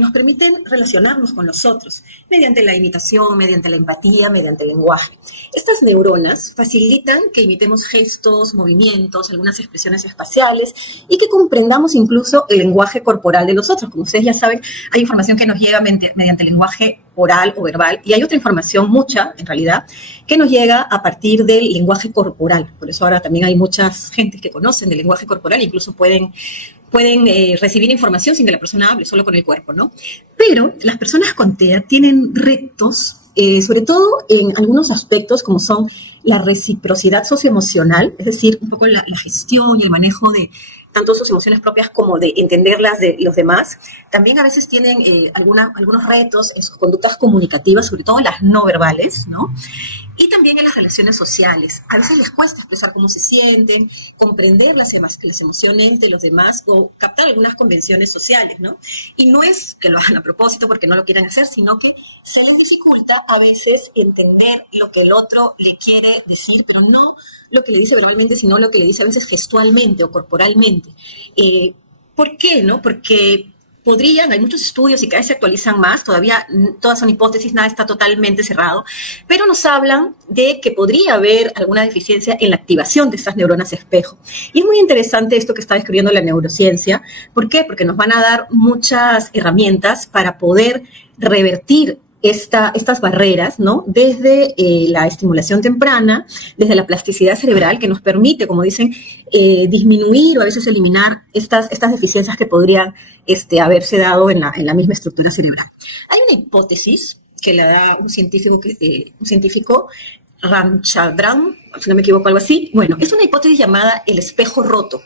nos permiten relacionarnos con los otros mediante la imitación, mediante la empatía, mediante el lenguaje. Estas neuronas facilitan que imitemos gestos, movimientos, algunas expresiones espaciales y que comprendamos incluso el lenguaje corporal de los otros. Como ustedes ya saben, hay información que nos llega mediante el lenguaje oral o verbal y hay otra información, mucha en realidad, que nos llega a partir del lenguaje corporal. Por eso ahora también hay muchas gentes que conocen del lenguaje corporal e incluso pueden recibir información sin que la persona hable, solo con el cuerpo, ¿no? Pero las personas con TEA tienen retos, sobre todo en algunos aspectos como son la reciprocidad socioemocional, es decir, un poco la gestión y el manejo de tanto sus emociones propias como de entenderlas de los demás. También a veces tienen algunos retos en sus conductas comunicativas, sobre todo en las no verbales, ¿no? Y también en las relaciones sociales. A veces les cuesta expresar cómo se sienten, comprender las emociones de los demás o captar algunas convenciones sociales, ¿no? Y no es que lo hagan a propósito porque no lo quieran hacer, sino que se les dificulta a veces entender lo que el otro le quiere decir, pero no lo que le dice verbalmente, sino lo que le dice a veces gestualmente o corporalmente. ¿Por qué, no? Porque hay muchos estudios y cada vez se actualizan más, todavía todas son hipótesis, nada está totalmente cerrado, pero nos hablan de que podría haber alguna deficiencia en la activación de estas neuronas espejo. Y es muy interesante esto que está describiendo la neurociencia. ¿Por qué? Porque nos van a dar muchas herramientas para poder revertir estas barreras, ¿no? Desde la estimulación temprana, desde la plasticidad cerebral, que nos permite, como dicen, disminuir o a veces eliminar estas deficiencias que podrían haberse dado en la misma estructura cerebral. Hay una hipótesis que la da un científico Ramchandran, si no me equivoco, algo así. Bueno, es una hipótesis llamada el espejo roto.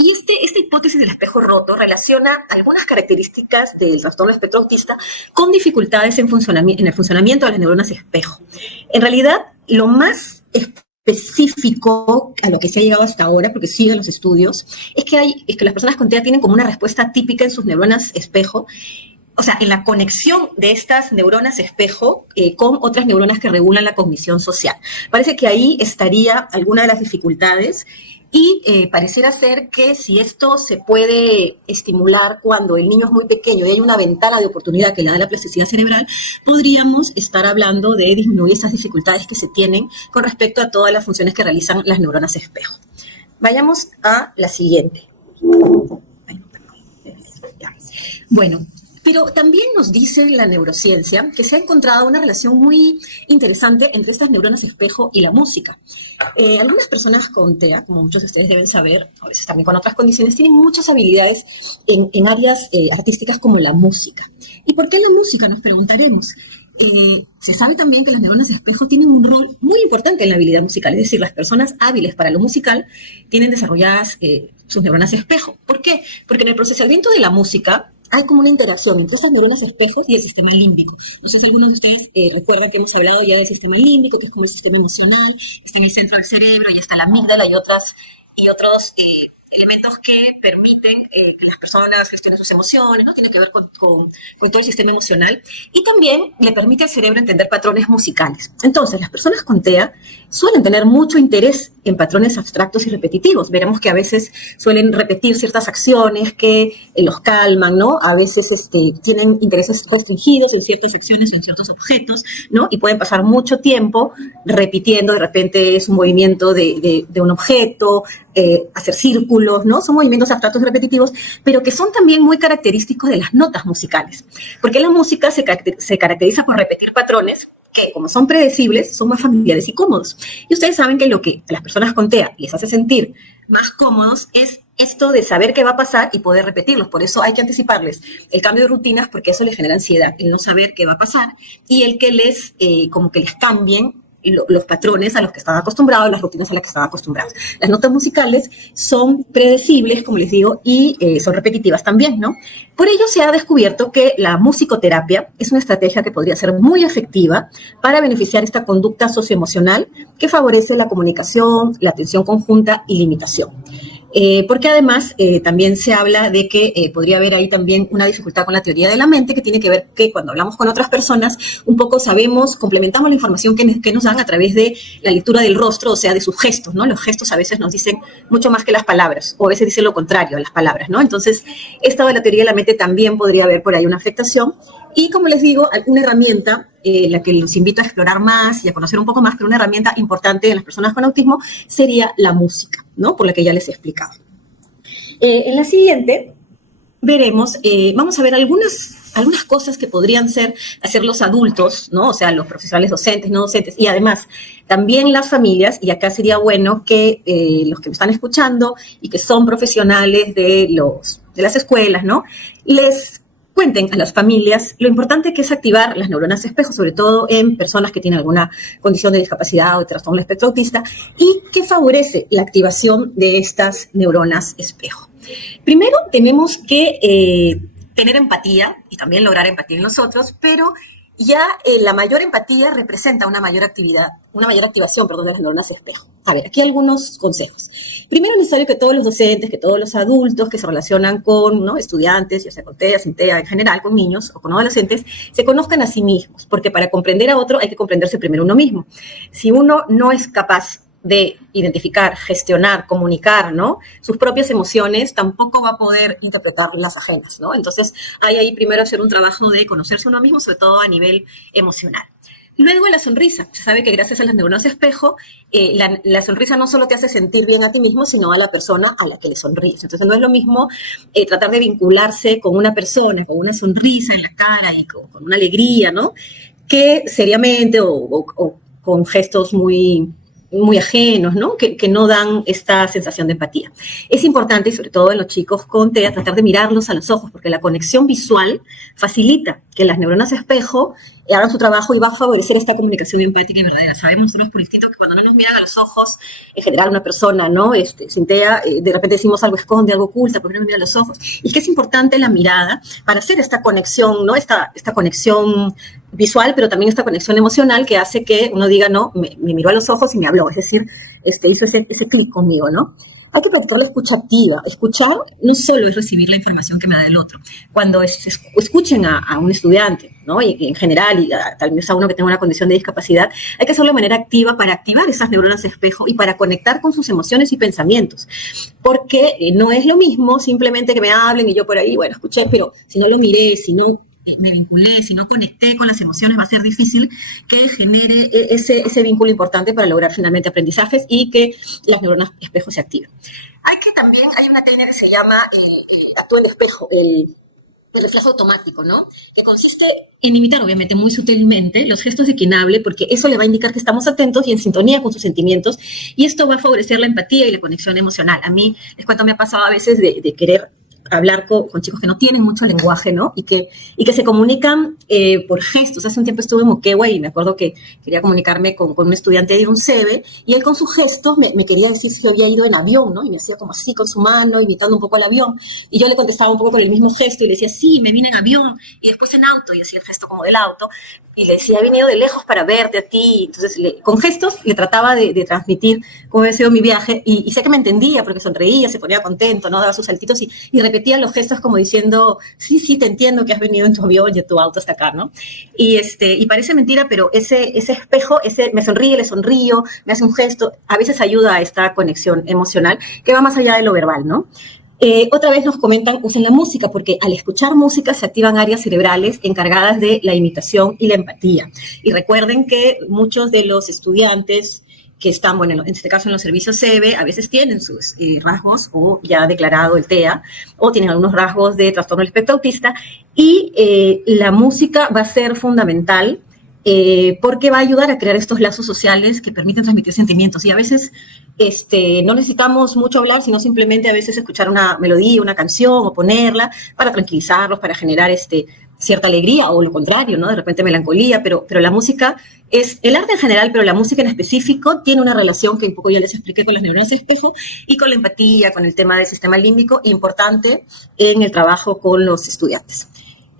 Y esta hipótesis del espejo roto relaciona algunas características del trastorno espectro autista con dificultades en el funcionamiento de las neuronas espejo. En realidad, lo más específico a lo que se ha llegado hasta ahora, porque siguen los estudios, es que las personas con TEA tienen como una respuesta típica en sus neuronas espejo, o sea, en la conexión de estas neuronas espejo con otras neuronas que regulan la cognición social. Parece que ahí estaría alguna de las dificultades. Y pareciera ser que si esto se puede estimular cuando el niño es muy pequeño y hay una ventana de oportunidad que le da la plasticidad cerebral, podríamos estar hablando de disminuir esas dificultades que se tienen con respecto a todas las funciones que realizan las neuronas espejo. Vayamos a la siguiente. Bueno, pero también nos dice la neurociencia que se ha encontrado una relación muy interesante entre estas neuronas espejo y la música. Algunas personas con TEA, como muchos de ustedes deben saber, a veces también con otras condiciones, tienen muchas habilidades en áreas artísticas como la música. ¿Y por qué la música? Nos preguntaremos. Se sabe también que las neuronas espejo tienen un rol muy importante en la habilidad musical, es decir, las personas hábiles para lo musical tienen desarrolladas sus neuronas espejo. ¿Por qué? Porque en el procesamiento de la música hay como una interacción entre estas neuronas espejos y el sistema límbico. No sé si algunos de ustedes recuerdan que hemos hablado ya del sistema límbico, que es como el sistema emocional, está en el centro del cerebro y está la amígdala y otros elementos que permiten que las personas gestionen sus emociones, ¿no? Tiene que ver con todo el sistema emocional y también le permite al cerebro entender patrones musicales. Entonces, las personas con TEA suelen tener mucho interés en patrones abstractos y repetitivos. Veremos que a veces suelen repetir ciertas acciones que los calman, ¿no? A veces tienen intereses restringidos en ciertas acciones o en ciertos objetos, ¿no? Y pueden pasar mucho tiempo repitiendo, de repente es un movimiento de un objeto, hacer círculos, ¿no? Son movimientos abstractos y repetitivos, pero que son también muy característicos de las notas musicales, porque la música se caracteriza por repetir patrones que, como son predecibles, son más familiares y cómodos. Y ustedes saben que lo que a las personas con TEA les hace sentir más cómodos es esto de saber qué va a pasar y poder repetirlos. Por eso hay que anticiparles el cambio de rutinas, porque eso les genera ansiedad, el no saber qué va a pasar y el que les cambien los patrones a los que están acostumbrados, las rutinas a las que están acostumbrados. Las notas musicales son predecibles, como les digo, y son repetitivas también, ¿no? Por ello se ha descubierto que la musicoterapia es una estrategia que podría ser muy efectiva para beneficiar esta conducta socioemocional que favorece la comunicación, la atención conjunta y la imitación. Porque además también se habla de que podría haber ahí también una dificultad con la teoría de la mente, que tiene que ver que cuando hablamos con otras personas, un poco complementamos la información que nos dan a través de la lectura del rostro, o sea, de sus gestos, ¿no? Los gestos a veces nos dicen mucho más que las palabras, o a veces dicen lo contrario a las palabras, ¿no? Entonces, esta de la teoría de la mente también podría haber por ahí una afectación. Y como les digo, una herramienta, la que los invito a explorar más y a conocer un poco más, pero una herramienta importante en las personas con autismo sería la música, ¿no? Por la que ya les he explicado. En la siguiente veremos, vamos a ver algunas cosas que podrían hacer los adultos, ¿no? O sea, los profesionales docentes, no docentes, y además también las familias, y acá sería bueno que los que me están escuchando y que son profesionales de las escuelas, ¿no? Les cuenten a las familias lo importante que es activar las neuronas espejo, sobre todo en personas que tienen alguna condición de discapacidad o de trastorno del espectro autista, y que favorece la activación de estas neuronas espejo. Primero tenemos que tener empatía y también lograr empatía en nosotros, pero ya la mayor empatía representa una mayor activación de las neuronas espejo. A ver, aquí algunos consejos. Primero, es necesario que todos los docentes, que todos los adultos que se relacionan con, ¿no?, estudiantes, ya sea con TEA, sin TEA, en general, con niños o con adolescentes, se conozcan a sí mismos, porque para comprender a otro hay que comprenderse primero uno mismo. Si uno no es capaz de identificar, gestionar, comunicar, ¿no?, sus propias emociones, tampoco va a poder interpretar las ajenas, ¿no? Entonces, hay ahí primero hacer un trabajo de conocerse uno mismo, sobre todo a nivel emocional. Luego la sonrisa. Se sabe que gracias a las neuronas espejo, la sonrisa no solo te hace sentir bien a ti mismo, sino a la persona a la que le sonríes. Entonces no es lo mismo tratar de vincularse con una persona, con una sonrisa en la cara y con una alegría, ¿no? Que seriamente o con gestos muy ajenos, ¿no? Que no dan esta sensación de empatía. Es importante, y sobre todo en los chicos con TEA, tratar de mirarlos a los ojos, porque la conexión visual facilita que las neuronas espejo hagan su trabajo y va a favorecer esta comunicación empática y verdadera. Sabemos nosotros por instinto que cuando no nos miran a los ojos, en general una persona, ¿no? Sin TEA, de repente decimos algo esconde, algo oculta, porque no nos mira a los ojos. Y es que es importante la mirada para hacer esta conexión, ¿no? Esta conexión visual, pero también esta conexión emocional que hace que uno diga, no, me miró a los ojos y me habló, es decir, hizo ese clic conmigo, ¿no? Hay que practicar la escucha activa. Escuchar no solo es recibir la información que me da el otro. Cuando escuchen a un estudiante, ¿no? Y en general, y tal vez a uno que tenga una condición de discapacidad, hay que hacerlo de manera activa para activar esas neuronas espejo y para conectar con sus emociones y pensamientos. Porque no es lo mismo simplemente que me hablen y yo por ahí, bueno, escuché, pero si no lo miré, si no me vinculé, si no conecté con las emociones, va a ser difícil que genere ese vínculo importante para lograr finalmente aprendizajes y que las neuronas espejo se activen. Hay una técnica que se llama actúa en espejo, el reflejo automático, ¿no? Que consiste en imitar, obviamente, muy sutilmente los gestos de quien hable, porque eso le va a indicar que estamos atentos y en sintonía con sus sentimientos, y esto va a favorecer la empatía y la conexión emocional. A mí, les cuento, me ha pasado a veces de querer hablar con chicos que no tienen mucho lenguaje, ¿no? Y que se comunican por gestos. Hace un tiempo estuve en Moquegua y me acuerdo que quería comunicarme con un estudiante de un CEBE y él con sus gestos me quería decir si había ido en avión, ¿no? Y me hacía como así con su mano, imitando un poco al avión. Y yo le contestaba un poco con el mismo gesto y le decía, sí, me vine en avión y después en auto, y hacía el gesto como del auto. Y le decía, he venido de lejos para verte a ti. Entonces, con gestos le trataba de transmitir cómo había sido mi viaje y sé que me entendía porque sonreía, se ponía contento, ¿no? Daba sus saltitos y repetía los gestos como diciendo, sí, te entiendo que has venido en tu avión y en tu auto hasta acá, ¿no? Y parece mentira, pero ese espejo, me sonríe, le sonrío, me hace un gesto, a veces ayuda a esta conexión emocional que va más allá de lo verbal, ¿no? Otra vez nos comentan, usen la música, porque al escuchar música se activan áreas cerebrales encargadas de la imitación y la empatía. Y recuerden que muchos de los estudiantes que están, bueno, en este caso en los servicios CEBE, a veces tienen sus rasgos o ya declarado el TEA, o tienen algunos rasgos de trastorno del espectro autista, y la música va a ser fundamental porque va a ayudar a crear estos lazos sociales que permiten transmitir sentimientos. Y a veces no necesitamos mucho hablar, sino simplemente a veces escuchar una melodía, una canción o ponerla para tranquilizarlos, para generar cierta alegría o lo contrario, ¿no? De repente melancolía, pero la música es el arte en general, pero la música en específico tiene una relación que un poco ya les expliqué con las neuronas espejo y con la empatía, con el tema del sistema límbico, importante en el trabajo con los estudiantes.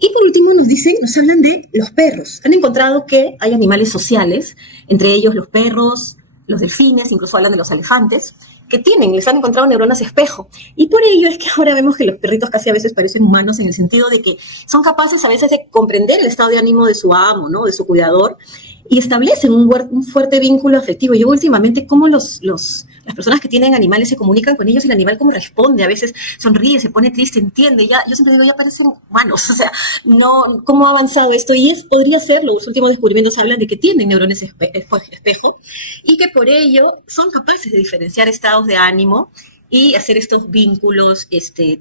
Y por último nos hablan de los perros. Han encontrado que hay animales sociales, entre ellos los perros, los delfines, incluso hablan de los elefantes, que les han encontrado neuronas espejo. Y por ello es que ahora vemos que los perritos casi a veces parecen humanos en el sentido de que son capaces a veces de comprender el estado de ánimo de su amo, ¿no? De su cuidador, y establecen un fuerte vínculo afectivo. Yo últimamente, cómo las personas que tienen animales se comunican con ellos y el animal cómo responde, a veces sonríe, se pone triste, entiende, yo siempre digo, ya parecen humanos, o sea, no, ¿cómo ha avanzado esto? Y podría ser, los últimos descubrimientos hablan de que tienen neuronas espejo y que por ello son capaces de diferenciar estados de ánimo y hacer estos vínculos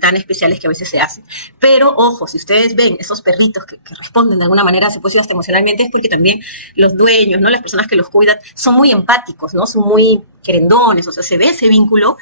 tan especiales que a veces se hacen. Pero, ojo, si ustedes ven esos perritos que responden de alguna manera, se puede decir hasta emocionalmente, es porque también los dueños, ¿no? Las personas que los cuidan son muy empáticos, ¿no? Son muy querendones, o sea, se ve ese vínculo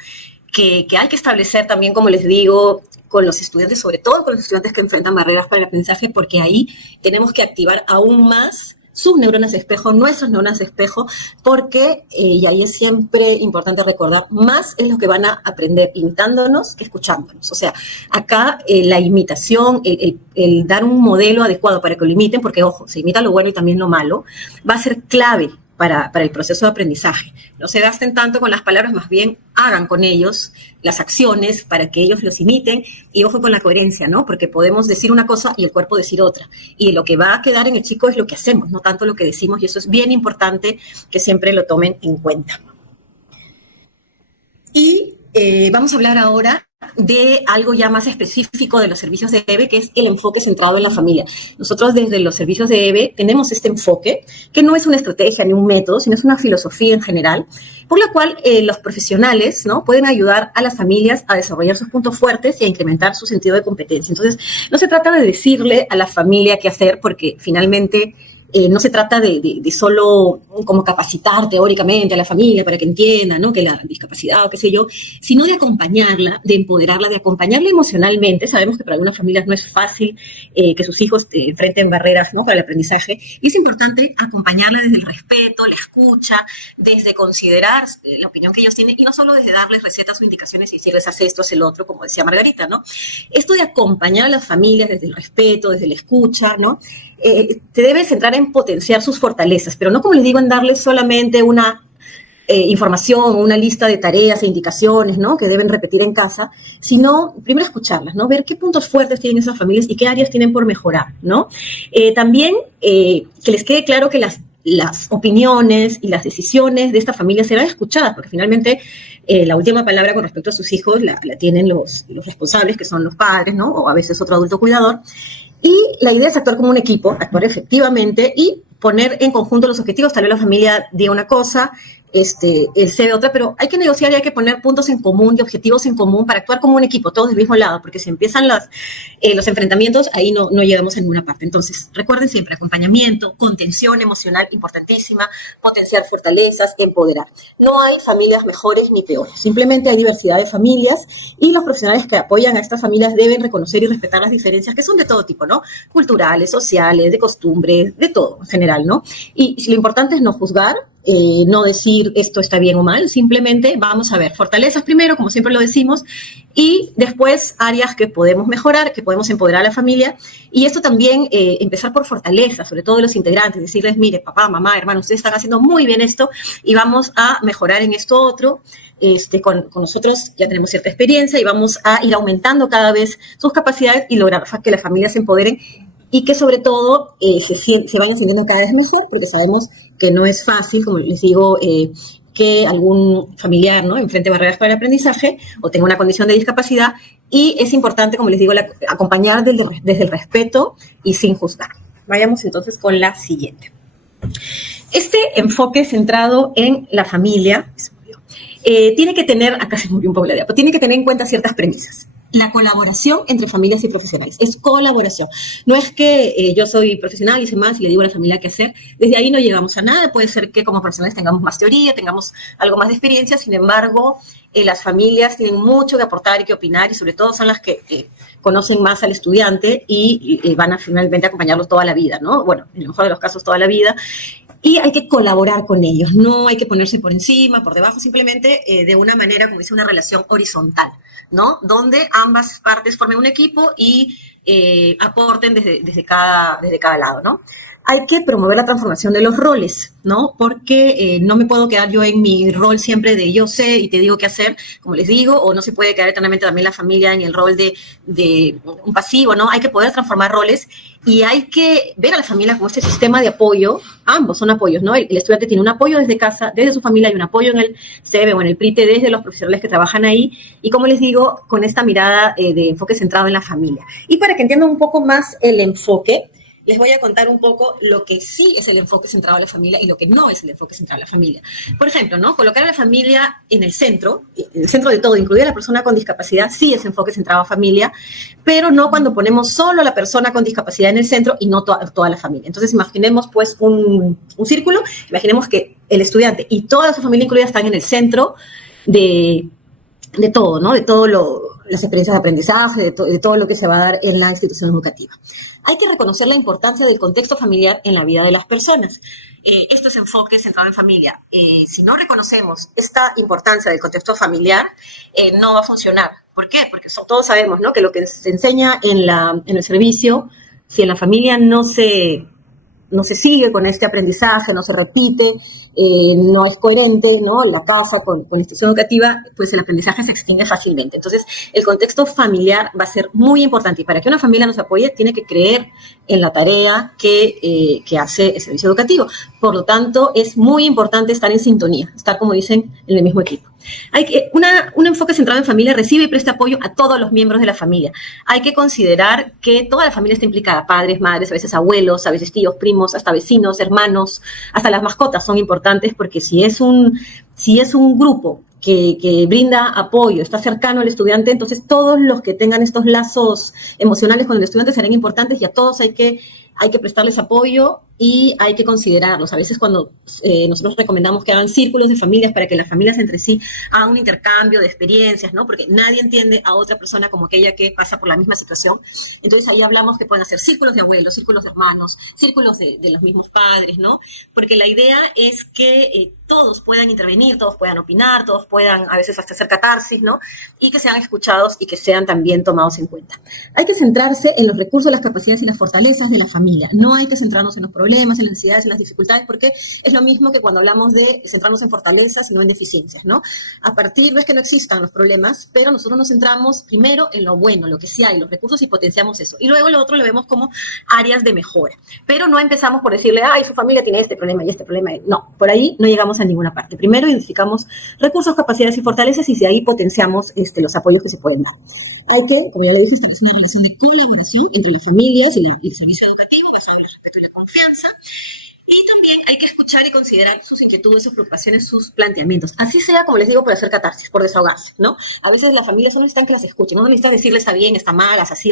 que hay que establecer también, como les digo, con los estudiantes, sobre todo con los estudiantes que enfrentan barreras para el aprendizaje, porque ahí tenemos que activar aún más sus neuronas de espejo, nuestras neuronas de espejo, porque, y ahí es siempre importante recordar, más es lo que van a aprender imitándonos que escuchándonos. O sea, acá la imitación, el dar un modelo adecuado para que lo imiten, porque, ojo, se imita lo bueno y también lo malo, va a ser clave para el proceso de aprendizaje. No se gasten tanto con las palabras, más bien hagan con ellos las acciones para que ellos los imiten y ojo con la coherencia, ¿no? Porque podemos decir una cosa y el cuerpo decir otra. Y lo que va a quedar en el chico es lo que hacemos, no tanto lo que decimos, y eso es bien importante que siempre lo tomen en cuenta. Y vamos a hablar ahora de algo ya más específico de los servicios de EVE, que es el enfoque centrado en la familia. Nosotros desde los servicios de EVE tenemos este enfoque, que no es una estrategia ni un método, sino es una filosofía en general, por la cual los profesionales, ¿no?, pueden ayudar a las familias a desarrollar sus puntos fuertes y a incrementar su sentido de competencia. Entonces, no se trata de decirle a la familia qué hacer, porque finalmente no se trata de solo como capacitar teóricamente a la familia para que entienda, ¿no?, que la discapacidad o qué sé yo, sino de acompañarla, de empoderarla, de acompañarla emocionalmente. Sabemos que para algunas familias no es fácil que sus hijos enfrenten barreras, ¿no?, para el aprendizaje, y es importante acompañarla desde el respeto, la escucha, desde considerar la opinión que ellos tienen, y no solo desde darles recetas o indicaciones y decirles haz esto, haz el otro, como decía Margarita, ¿no? Esto de acompañar a las familias desde el respeto, desde la escucha, ¿no?, te debes centrar en potenciar sus fortalezas, pero no, como les digo, en darles solamente una información o una lista de tareas e indicaciones, ¿no?, que deben repetir en casa, sino primero escucharlas, ¿no?, ver qué puntos fuertes tienen esas familias y qué áreas tienen por mejorar, ¿no? También que les quede claro que las opiniones y las decisiones de esta familia serán escuchadas, porque finalmente la última palabra con respecto a sus hijos la tienen los responsables, que son los padres, ¿no?, o a veces otro adulto cuidador. Y la idea es actuar como un equipo, actuar efectivamente y poner en conjunto los objetivos. Tal vez la familia diga una cosa, él se ve otra, pero hay que negociar y hay que poner puntos en común y objetivos en común para actuar como un equipo, todos del mismo lado, porque si empiezan los enfrentamientos, ahí no llegamos a ninguna parte. Entonces, recuerden siempre, acompañamiento, contención emocional importantísima, potenciar fortalezas, empoderar. No hay familias mejores ni peores, simplemente hay diversidad de familias y los profesionales que apoyan a estas familias deben reconocer y respetar las diferencias, que son de todo tipo, ¿no? Culturales, sociales, de costumbres, de todo en general, ¿no? Y lo importante es no juzgar, no decir esto está bien o mal, simplemente vamos a ver fortalezas primero, como siempre lo decimos, y después áreas que podemos mejorar, que podemos empoderar a la familia, y esto también empezar por fortalezas, sobre todo de los integrantes, decirles, mire, papá, mamá, hermano, ustedes están haciendo muy bien esto y vamos a mejorar en esto otro. Con nosotros ya tenemos cierta experiencia y vamos a ir aumentando cada vez sus capacidades y lograr que las familias se empoderen y que sobre todo se vayan sintiendo cada vez mejor, porque sabemos que no es fácil, como les digo, que algún familiar, ¿no?, enfrente barreras para el aprendizaje o tenga una condición de discapacidad, y es importante, como les digo, acompañar desde el respeto y sin juzgar. Vayamos entonces con la siguiente. Este enfoque centrado en la familia tiene que tener, acá se murió un poco la diapo, tiene que tener en cuenta ciertas premisas. La colaboración entre familias y profesionales. Es colaboración. No es que yo soy profesional y sé más y le digo a la familia qué hacer. Desde ahí no llegamos a nada. Puede ser que como profesionales tengamos más teoría, tengamos algo más de experiencia. Sin embargo, las familias tienen mucho que aportar y que opinar, y sobre todo son las que conocen más al estudiante y van a finalmente acompañarlos toda la vida, ¿no? Bueno, en el mejor de los casos toda la vida. Y hay que colaborar con ellos, no hay que ponerse por encima, por debajo, simplemente de una manera, como dice, una relación horizontal, ¿no? Donde ambas partes formen un equipo y aporten desde cada lado, ¿no? Hay que promover la transformación de los roles, ¿no? Porque no me puedo quedar yo en mi rol siempre de yo sé y te digo qué hacer, como les digo, o no se puede quedar eternamente también la familia en el rol de un pasivo, ¿no? Hay que poder transformar roles y hay que ver a la familia como este sistema de apoyo. Ambos son apoyos, ¿no? El estudiante tiene un apoyo desde casa, desde su familia, hay un apoyo en el CEBE o en el PRITE desde los profesionales que trabajan ahí, y como les digo, con esta mirada de enfoque centrado en la familia. Y para que entiendan un poco más el enfoque, les voy a contar un poco lo que sí es el enfoque centrado en la familia y lo que no es el enfoque centrado en la familia. Por ejemplo, ¿no?, colocar a la familia en el centro de todo, incluida la persona con discapacidad, sí es enfoque centrado en familia, pero no cuando ponemos solo a la persona con discapacidad en el centro y no toda la familia. Entonces, imaginemos pues un círculo, imaginemos que el estudiante y toda su familia incluida están en el centro de todo, ¿no? De todo las experiencias de aprendizaje, de todo lo que se va a dar en la institución educativa. Hay que reconocer la importancia del contexto familiar en la vida de las personas. Esto es enfoque centrado en familia. Si no reconocemos esta importancia del contexto familiar, no va a funcionar. ¿Por qué? Porque todos sabemos, ¿no?, que lo que se enseña en el servicio, si en la familia no se sigue con este aprendizaje, no se repite, no es coherente, ¿no?, la casa con la institución educativa, pues el aprendizaje se extingue fácilmente. Entonces, el contexto familiar va a ser muy importante, y para que una familia nos apoye, tiene que creer en la tarea que hace el servicio educativo. Por lo tanto, es muy importante estar en sintonía, estar, como dicen, en el mismo equipo. Un enfoque centrado en familia recibe y presta apoyo a todos los miembros de la familia. Hay que considerar que toda la familia está implicada, padres, madres, a veces abuelos, a veces tíos, primos, hasta vecinos, hermanos, hasta las mascotas son importantes, porque si es un grupo que brinda apoyo, está cercano al estudiante, entonces todos los que tengan estos lazos emocionales con el estudiante serán importantes, y a todos hay que prestarles apoyo y hay que considerarlos. A veces cuando nosotros recomendamos que hagan círculos de familias para que las familias entre sí hagan un intercambio de experiencias, ¿no? Porque nadie entiende a otra persona como aquella que pasa por la misma situación. Entonces ahí hablamos que pueden hacer círculos de abuelos, círculos de hermanos, círculos de los mismos padres, ¿no? Porque la idea es que todos puedan intervenir, todos puedan opinar, todos puedan a veces hasta hacer catarsis, ¿no? Y que sean escuchados y que sean también tomados en cuenta. Hay que centrarse en los recursos, las capacidades y las fortalezas de la familia. No hay que centrarnos en los problemas, en las necesidades, en las dificultades, porque es lo mismo que cuando hablamos de centrarnos en fortalezas y no en deficiencias, ¿no? No es que no existan los problemas, pero nosotros nos centramos primero en lo bueno, lo que sí hay, los recursos, y potenciamos eso. Y luego lo otro lo vemos como áreas de mejora. Pero no empezamos por decirle, ay, su familia tiene este problema y este problema. No, por ahí no llegamos a ninguna parte. Primero identificamos recursos, capacidades y fortalezas, y de ahí potenciamos los apoyos que se pueden dar. Hay que, como ya le dije, establecer una relación de colaboración entre las familias y el servicio educativo, basado en el respeto y la confianza. Y también hay que escuchar y considerar sus inquietudes, sus preocupaciones, sus planteamientos. Así sea, como les digo, por hacer catarsis, por desahogarse, ¿no? A veces las familias no necesitan que las escuchen, no necesitan decirles está bien, está mal, así,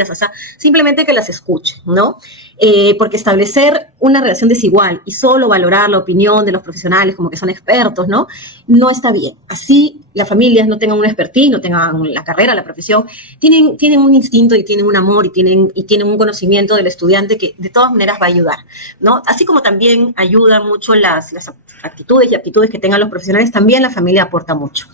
simplemente que las escuchen, ¿no? Porque establecer una relación desigual y solo valorar la opinión de los profesionales como que son expertos, ¿no? No está bien. Así las familias no tengan una expertise, no tengan la carrera, la profesión, tienen un instinto y tienen un amor y tienen un conocimiento del estudiante que de todas maneras va a ayudar, ¿no? Así como también ayudan mucho las actitudes y aptitudes que tengan los profesionales, también la familia aporta mucho.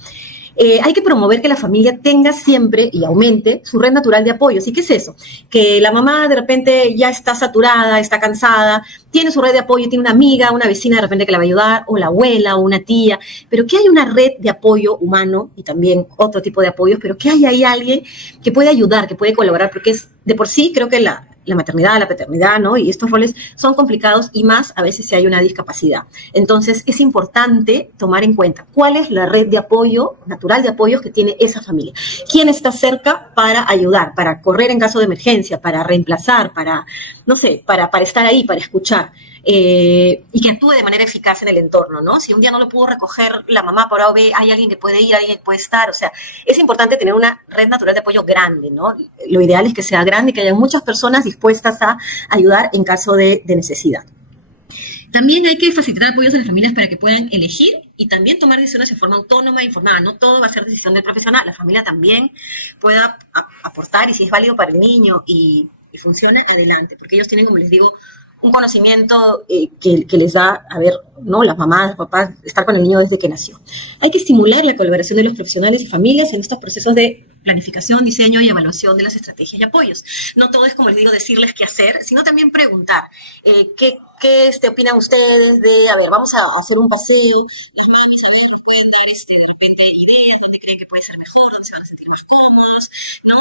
Hay que promover que la familia tenga siempre y aumente su red natural de apoyo. ¿Y qué es eso? Que la mamá de repente ya está saturada, está cansada, tiene su red de apoyo, tiene una amiga, una vecina de repente que la va a ayudar, o la abuela, o una tía, pero que hay una red de apoyo humano y también otro tipo de apoyos, pero que hay ahí alguien que puede ayudar, que puede colaborar, porque es de por sí, creo que la maternidad, la paternidad, ¿no? Y estos roles son complicados, y más a veces si hay una discapacidad. Entonces es importante tomar en cuenta cuál es la red de apoyo, natural de apoyos que tiene esa familia. ¿Quién está cerca para ayudar, para correr en caso de emergencia, para reemplazar, para estar ahí, para escuchar? Y que actúe de manera eficaz en el entorno, ¿no? Si un día no lo pudo recoger la mamá por A o B, hay alguien que puede ir, alguien que puede estar. O sea, es importante tener una red natural de apoyo grande, ¿no? Lo ideal es que sea grande y que haya muchas personas dispuestas a ayudar en caso de necesidad. También hay que facilitar apoyos a las familias para que puedan elegir y también tomar decisiones de forma autónoma e informada. No todo va a ser decisión del profesional. La familia también pueda aportar, y si es válido para el niño y funcione, adelante. Porque ellos tienen, como les digo, un conocimiento que les da, ¿no? Las mamás, los papás, estar con el niño desde que nació. Hay que estimular la colaboración de los profesionales y familias en estos procesos de planificación, diseño y evaluación de las estrategias y apoyos. No todo es, como les digo, decirles qué hacer, sino también preguntar qué opinan ustedes de, vamos a hacer un paseo, las mamás pueden dar de repente ideas, dónde creen que puede ser mejor, dónde se van a sentir más cómodos, ¿no?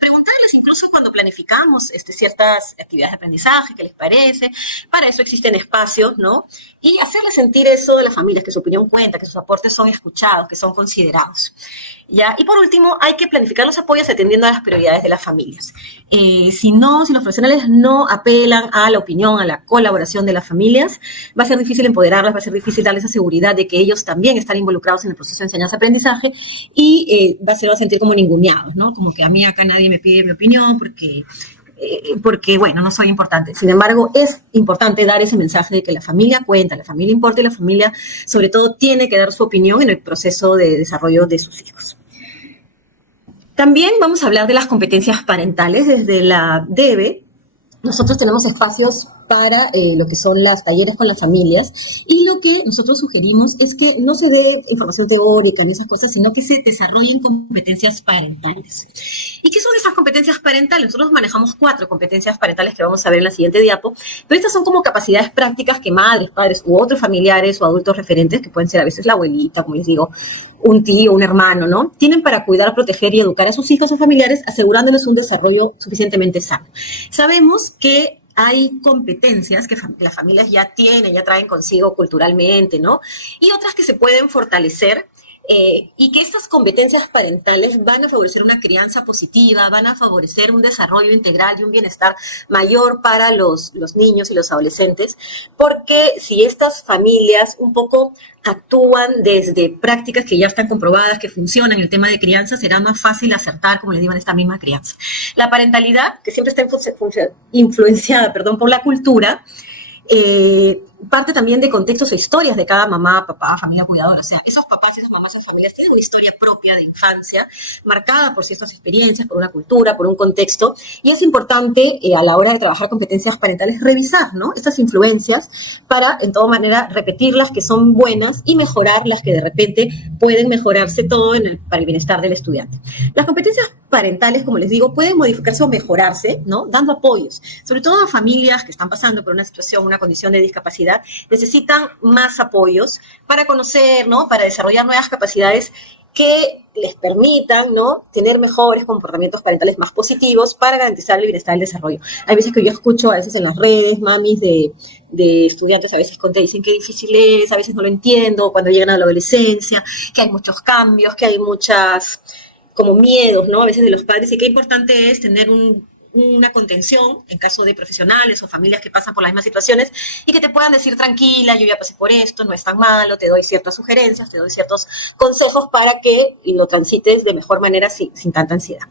Preguntarles incluso cuando planificamos ciertas actividades de aprendizaje, qué les parece. Para eso existen espacios, ¿no? Y hacerles sentir eso de las familias, que su opinión cuenta, que sus aportes son escuchados, que son considerados. ¿Ya? Y por último, hay que planificar los apoyos atendiendo a las prioridades de las familias. Si los profesionales no apelan a la opinión, a la colaboración de las familias, va a ser difícil empoderarlas, va a ser difícil darles esa seguridad de que ellos también están involucrados en el proceso de enseñanza-aprendizaje, y va a sentir como ninguneados, ¿no? Como que a mí acá nadie me pide mi opinión porque, bueno, no soy importante. Sin embargo, es importante dar ese mensaje de que la familia cuenta, la familia importa, y la familia, sobre todo, tiene que dar su opinión en el proceso de desarrollo de sus hijos. También vamos a hablar de las competencias parentales. Desde la DEBE, nosotros tenemos espacios para lo que son las talleres con las familias, y lo que nosotros sugerimos es que no se dé información teórica ni esas cosas, sino que se desarrollen competencias parentales. ¿Y qué son esas competencias parentales? Nosotros manejamos 4 competencias parentales que vamos a ver en la siguiente diapo, pero estas son como capacidades prácticas que madres, padres u otros familiares o adultos referentes, que pueden ser a veces la abuelita, como les digo, un tío, un hermano, ¿no? Tienen para cuidar, proteger y educar a sus hijos o familiares, asegurándoles un desarrollo suficientemente sano. Sabemos que hay competencias que las familias ya tienen, ya traen consigo culturalmente, ¿no? Y otras que se pueden fortalecer y que estas competencias parentales van a favorecer una crianza positiva, van a favorecer un desarrollo integral y un bienestar mayor para los niños y los adolescentes, porque si estas familias un poco actúan desde prácticas que ya están comprobadas, que funcionan en el tema de crianza, será más fácil acertar, como les digo, en esta misma crianza. La parentalidad, que siempre está influenciada, por la cultura, parte también de contextos o historias de cada mamá, papá, familia cuidadora. O sea, esos papás, esas mamás, esas familias tienen una historia propia de infancia, marcada por ciertas experiencias, por una cultura, por un contexto, y es importante a la hora de trabajar competencias parentales revisar, ¿no?, estas influencias para, en toda manera, repetir las que son buenas y mejorar las que de repente pueden mejorarse todo para el bienestar del estudiante. Las competencias parentales, como les digo, pueden modificarse o mejorarse, ¿no?, dando apoyos, sobre todo a familias que están pasando por una situación, una condición de discapacidad, necesitan más apoyos para conocer, ¿no?, para desarrollar nuevas capacidades que les permitan, ¿no?, tener mejores comportamientos parentales más positivos para garantizar el bienestar y el desarrollo. Hay veces que yo escucho a veces en las redes, mamis de estudiantes, a veces te dicen qué difícil es, a veces no lo entiendo, cuando llegan a la adolescencia, que hay muchos cambios, que hay muchas como miedos, ¿no?, a veces de los padres, y qué importante es tener una contención en caso de profesionales o familias que pasan por las mismas situaciones y que te puedan decir, tranquila, yo ya pasé por esto, no es tan malo, te doy ciertas sugerencias, te doy ciertos consejos para que lo transites de mejor manera sin tanta ansiedad.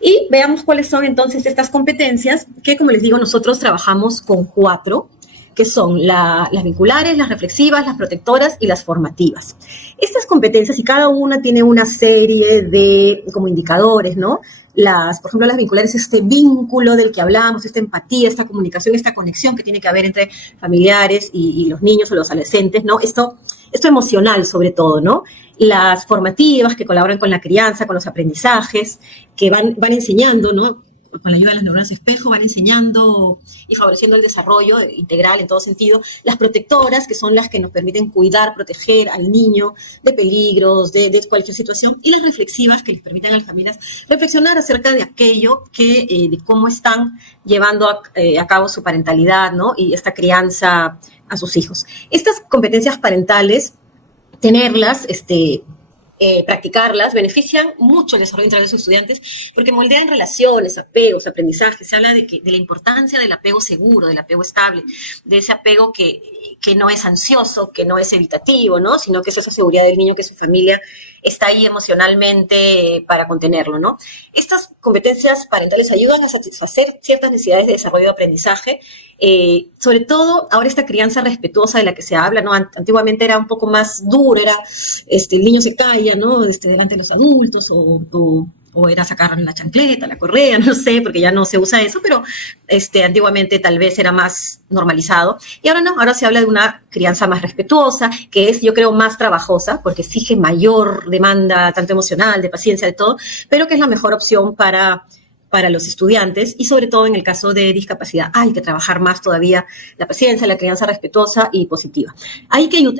Y veamos cuáles son entonces estas competencias que, como les digo, nosotros trabajamos con 4, que son las vinculares, las reflexivas, las protectoras y las formativas. Estas competencias, y cada una tiene una serie de como indicadores, ¿no? Por ejemplo, las vinculares, este vínculo del que hablamos, esta empatía, esta comunicación, esta conexión que tiene que haber entre familiares y los niños o los adolescentes, ¿no? Esto emocional sobre todo, ¿no? Las formativas que colaboran con la crianza, con los aprendizajes, que van enseñando, ¿no?, con la ayuda de las neuronas espejo, van enseñando y favoreciendo el desarrollo integral en todo sentido. Las protectoras, que son las que nos permiten cuidar, proteger al niño de peligros, de cualquier situación. Y las reflexivas, que les permiten a las familias reflexionar acerca de aquello de cómo están llevando a cabo su parentalidad, ¿no?, y esta crianza a sus hijos. Estas competencias parentales, tenerlas, practicarlas, benefician mucho el desarrollo integral de sus estudiantes porque moldean relaciones, apegos, aprendizajes. Se habla de la importancia del apego seguro, del apego estable, de ese apego que no es ansioso, que no es evitativo, ¿no?, sino que es esa seguridad del niño, que su familia está ahí emocionalmente para contenerlo, ¿no? Estas competencias parentales ayudan a satisfacer ciertas necesidades de desarrollo de aprendizaje, sobre todo ahora esta crianza respetuosa de la que se habla, ¿no? Antiguamente era un poco más dura, el niño se calla, ¿no?, delante de los adultos, o era sacar la chancleta, la correa, no sé, porque ya no se usa eso, pero antiguamente tal vez era más normalizado. Y ahora no, ahora se habla de una crianza más respetuosa, que es, yo creo, más trabajosa, porque exige mayor demanda, tanto emocional, de paciencia, de todo, pero que es la mejor opción para los estudiantes, y sobre todo en el caso de discapacidad hay que trabajar más todavía la paciencia, la crianza respetuosa y positiva.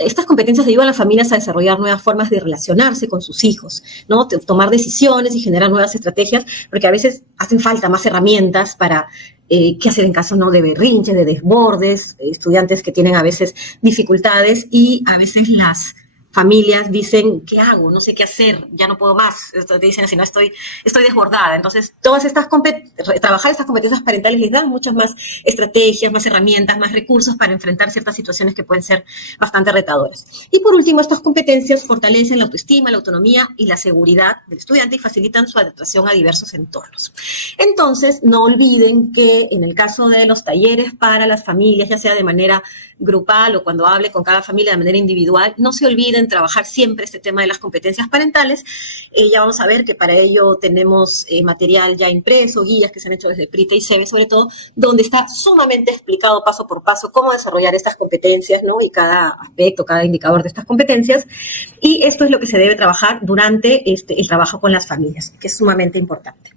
Estas competencias ayudan a las familias a desarrollar nuevas formas de relacionarse con sus hijos, ¿no?, tomar decisiones y generar nuevas estrategias, porque a veces hacen falta más herramientas para qué hacer en caso, ¿no?, de berrinches, de desbordes, estudiantes que tienen a veces dificultades, y a veces las familias dicen, ¿qué hago? No sé qué hacer, ya no puedo más. Te dicen así, no, estoy desbordada. Entonces, trabajar estas competencias parentales les dan muchas más estrategias, más herramientas, más recursos para enfrentar ciertas situaciones que pueden ser bastante retadoras. Y por último, estas competencias fortalecen la autoestima, la autonomía y la seguridad del estudiante y facilitan su adaptación a diversos entornos. Entonces, no olviden que en el caso de los talleres para las familias, ya sea de manera grupal o cuando hable con cada familia de manera individual, no se olviden trabajar siempre este tema de las competencias parentales. Ya vamos a ver que para ello tenemos material ya impreso, guías que se han hecho desde PRITE y SEBE, sobre todo, donde está sumamente explicado paso por paso cómo desarrollar estas competencias, ¿no?, y cada aspecto, cada indicador de estas competencias. Y esto es lo que se debe trabajar durante el trabajo con las familias, que es sumamente importante.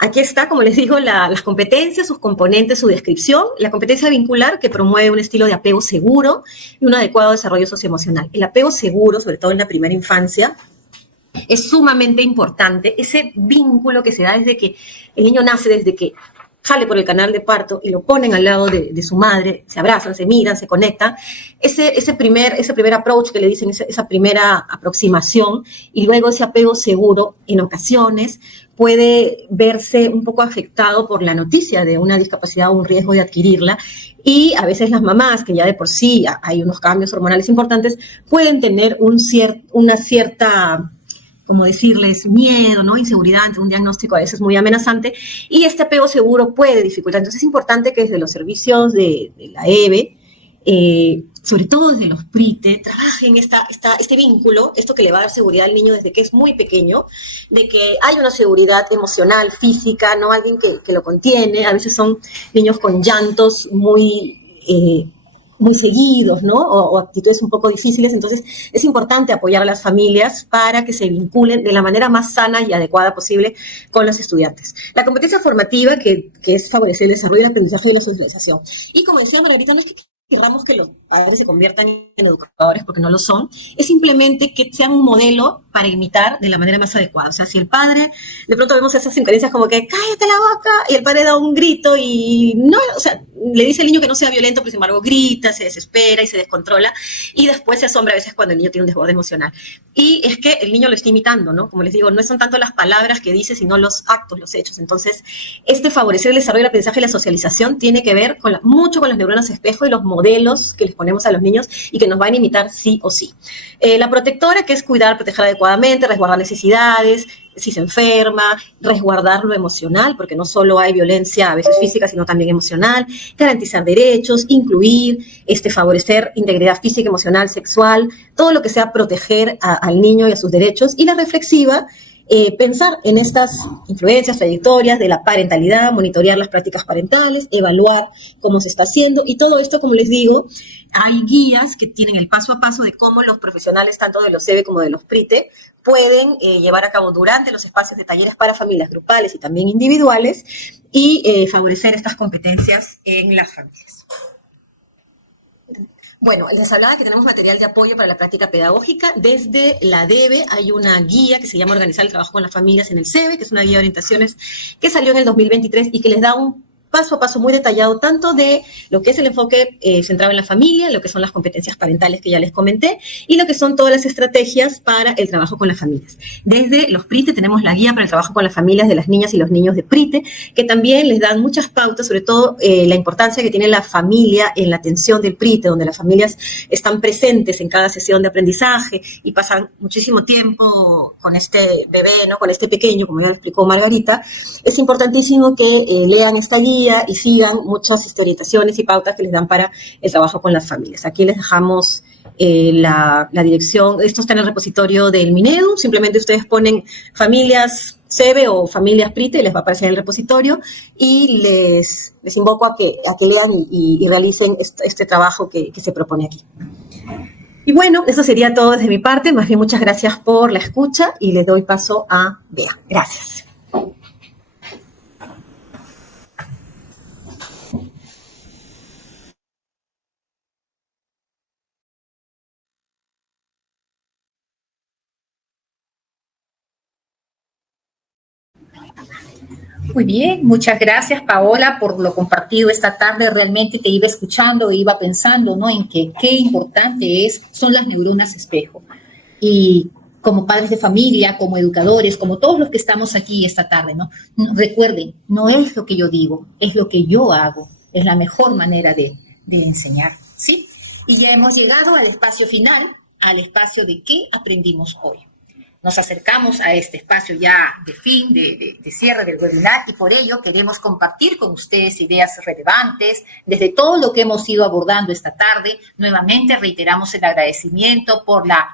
Aquí está, como les digo, las competencias, sus componentes, su descripción. La competencia vincular, que promueve un estilo de apego seguro y un adecuado desarrollo socioemocional. El apego seguro, sobre todo en la primera infancia, es sumamente importante. Ese vínculo que se da desde que el niño nace, desde que jale por el canal de parto y lo ponen al lado de su madre, se abrazan, se miran, se conectan, ese primer approach que le dicen, esa primera aproximación y luego ese apego seguro, en ocasiones puede verse un poco afectado por la noticia de una discapacidad o un riesgo de adquirirla, y a veces las mamás, que ya de por sí hay unos cambios hormonales importantes, pueden tener una cierta, como decirles, miedo, ¿no? Inseguridad ante un diagnóstico a veces muy amenazante, y este apego seguro puede dificultar. Entonces es importante que desde los servicios de la EBE, sobre todo desde los PRITE, trabajen este vínculo, esto que le va a dar seguridad al niño desde que es muy pequeño, de que hay una seguridad emocional, física, ¿no? Alguien que lo contiene. A veces son niños con llantos muy seguidos, ¿no? O actitudes un poco difíciles. Entonces, es importante apoyar a las familias para que se vinculen de la manera más sana y adecuada posible con los estudiantes. La competencia formativa, que es favorecer el desarrollo y el aprendizaje de la socialización. Y como decía Margarita, no es que querramos que los padres se conviertan en educadores, porque no lo son, es simplemente que sean un modelo para imitar de la manera más adecuada. O sea, si el padre, de pronto vemos esas incoherencias como que cállate la boca, y el padre da un grito y no, o sea, le dice al niño que no sea violento, pero sin embargo grita, se desespera y se descontrola, y después se asombra a veces cuando el niño tiene un desborde emocional. Y es que el niño lo está imitando, ¿no? Como les digo, no son tanto las palabras que dice, sino los actos, los hechos. Entonces, favorecer el desarrollo, el aprendizaje y la socialización tiene que ver mucho con las neuronas espejo y los modelos que les ponemos a los niños y que nos van a imitar sí o sí. La protectora, que es cuidar, proteger adecuadamente, resguardar necesidades, si se enferma, resguardar lo emocional, porque no solo hay violencia a veces física, sino también emocional, garantizar derechos, incluir, favorecer integridad física, emocional, sexual, todo lo que sea proteger al niño y a sus derechos. Y la reflexiva, pensar en estas influencias, trayectorias de la parentalidad, monitorear las prácticas parentales, evaluar cómo se está haciendo, y todo esto, como les digo, hay guías que tienen el paso a paso de cómo los profesionales, tanto de los CEBE como de los PRITE, pueden llevar a cabo durante los espacios de talleres para familias grupales y también individuales, y favorecer estas competencias en las familias. Bueno, les hablaba que tenemos material de apoyo para la práctica pedagógica. Desde la DEBE hay una guía que se llama Organizar el trabajo con las familias en el CEBE, que es una guía de orientaciones que salió en el 2023 y que les da un paso a paso muy detallado, tanto de lo que es el enfoque centrado en la familia, lo que son las competencias parentales que ya les comenté, y lo que son todas las estrategias para el trabajo con las familias. Desde los PRITE tenemos la guía para el trabajo con las familias de las niñas y los niños de PRITE, que también les dan muchas pautas, sobre todo la importancia que tiene la familia en la atención del PRITE, donde las familias están presentes en cada sesión de aprendizaje y pasan muchísimo tiempo con este bebé, ¿no? Con este pequeño, como ya lo explicó Margarita. Es importantísimo que lean esta guía y sigan muchas orientaciones y pautas que les dan para el trabajo con las familias. Aquí les dejamos la dirección. Esto está en el repositorio del Minedu. Simplemente ustedes ponen familias CEBE o familias PRITE y les va a aparecer en el repositorio, y les invoco a que lean y realicen este trabajo que se propone aquí. Y bueno, eso sería todo desde mi parte. Más bien, muchas gracias por la escucha y le doy paso a Bea. Gracias. Muy bien, muchas gracias, Paola, por lo compartido esta tarde. Realmente te iba escuchando e iba pensando, ¿no?, en que qué importante son las neuronas espejo. Y como padres de familia, como educadores, como todos los que estamos aquí esta tarde, ¿no? Recuerden, no es lo que yo digo, es lo que yo hago. Es la mejor manera de enseñar, ¿sí? Y ya hemos llegado al espacio final, al espacio de qué aprendimos hoy. Nos acercamos a este espacio ya de fin, de cierre del webinar, y por ello queremos compartir con ustedes ideas relevantes desde todo lo que hemos ido abordando esta tarde. Nuevamente reiteramos el agradecimiento por la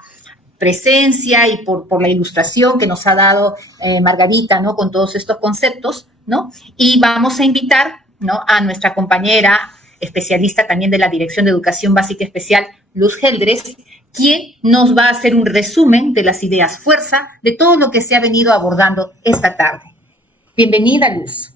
presencia y por la ilustración que nos ha dado Margarita, ¿no?, con todos estos conceptos, ¿no? Y vamos a invitar, ¿no?, a nuestra compañera especialista también de la Dirección de Educación Básica Especial, Luz Geldres, quien nos va a hacer un resumen de las ideas fuerza de todo lo que se ha venido abordando esta tarde. Bienvenida, Luz.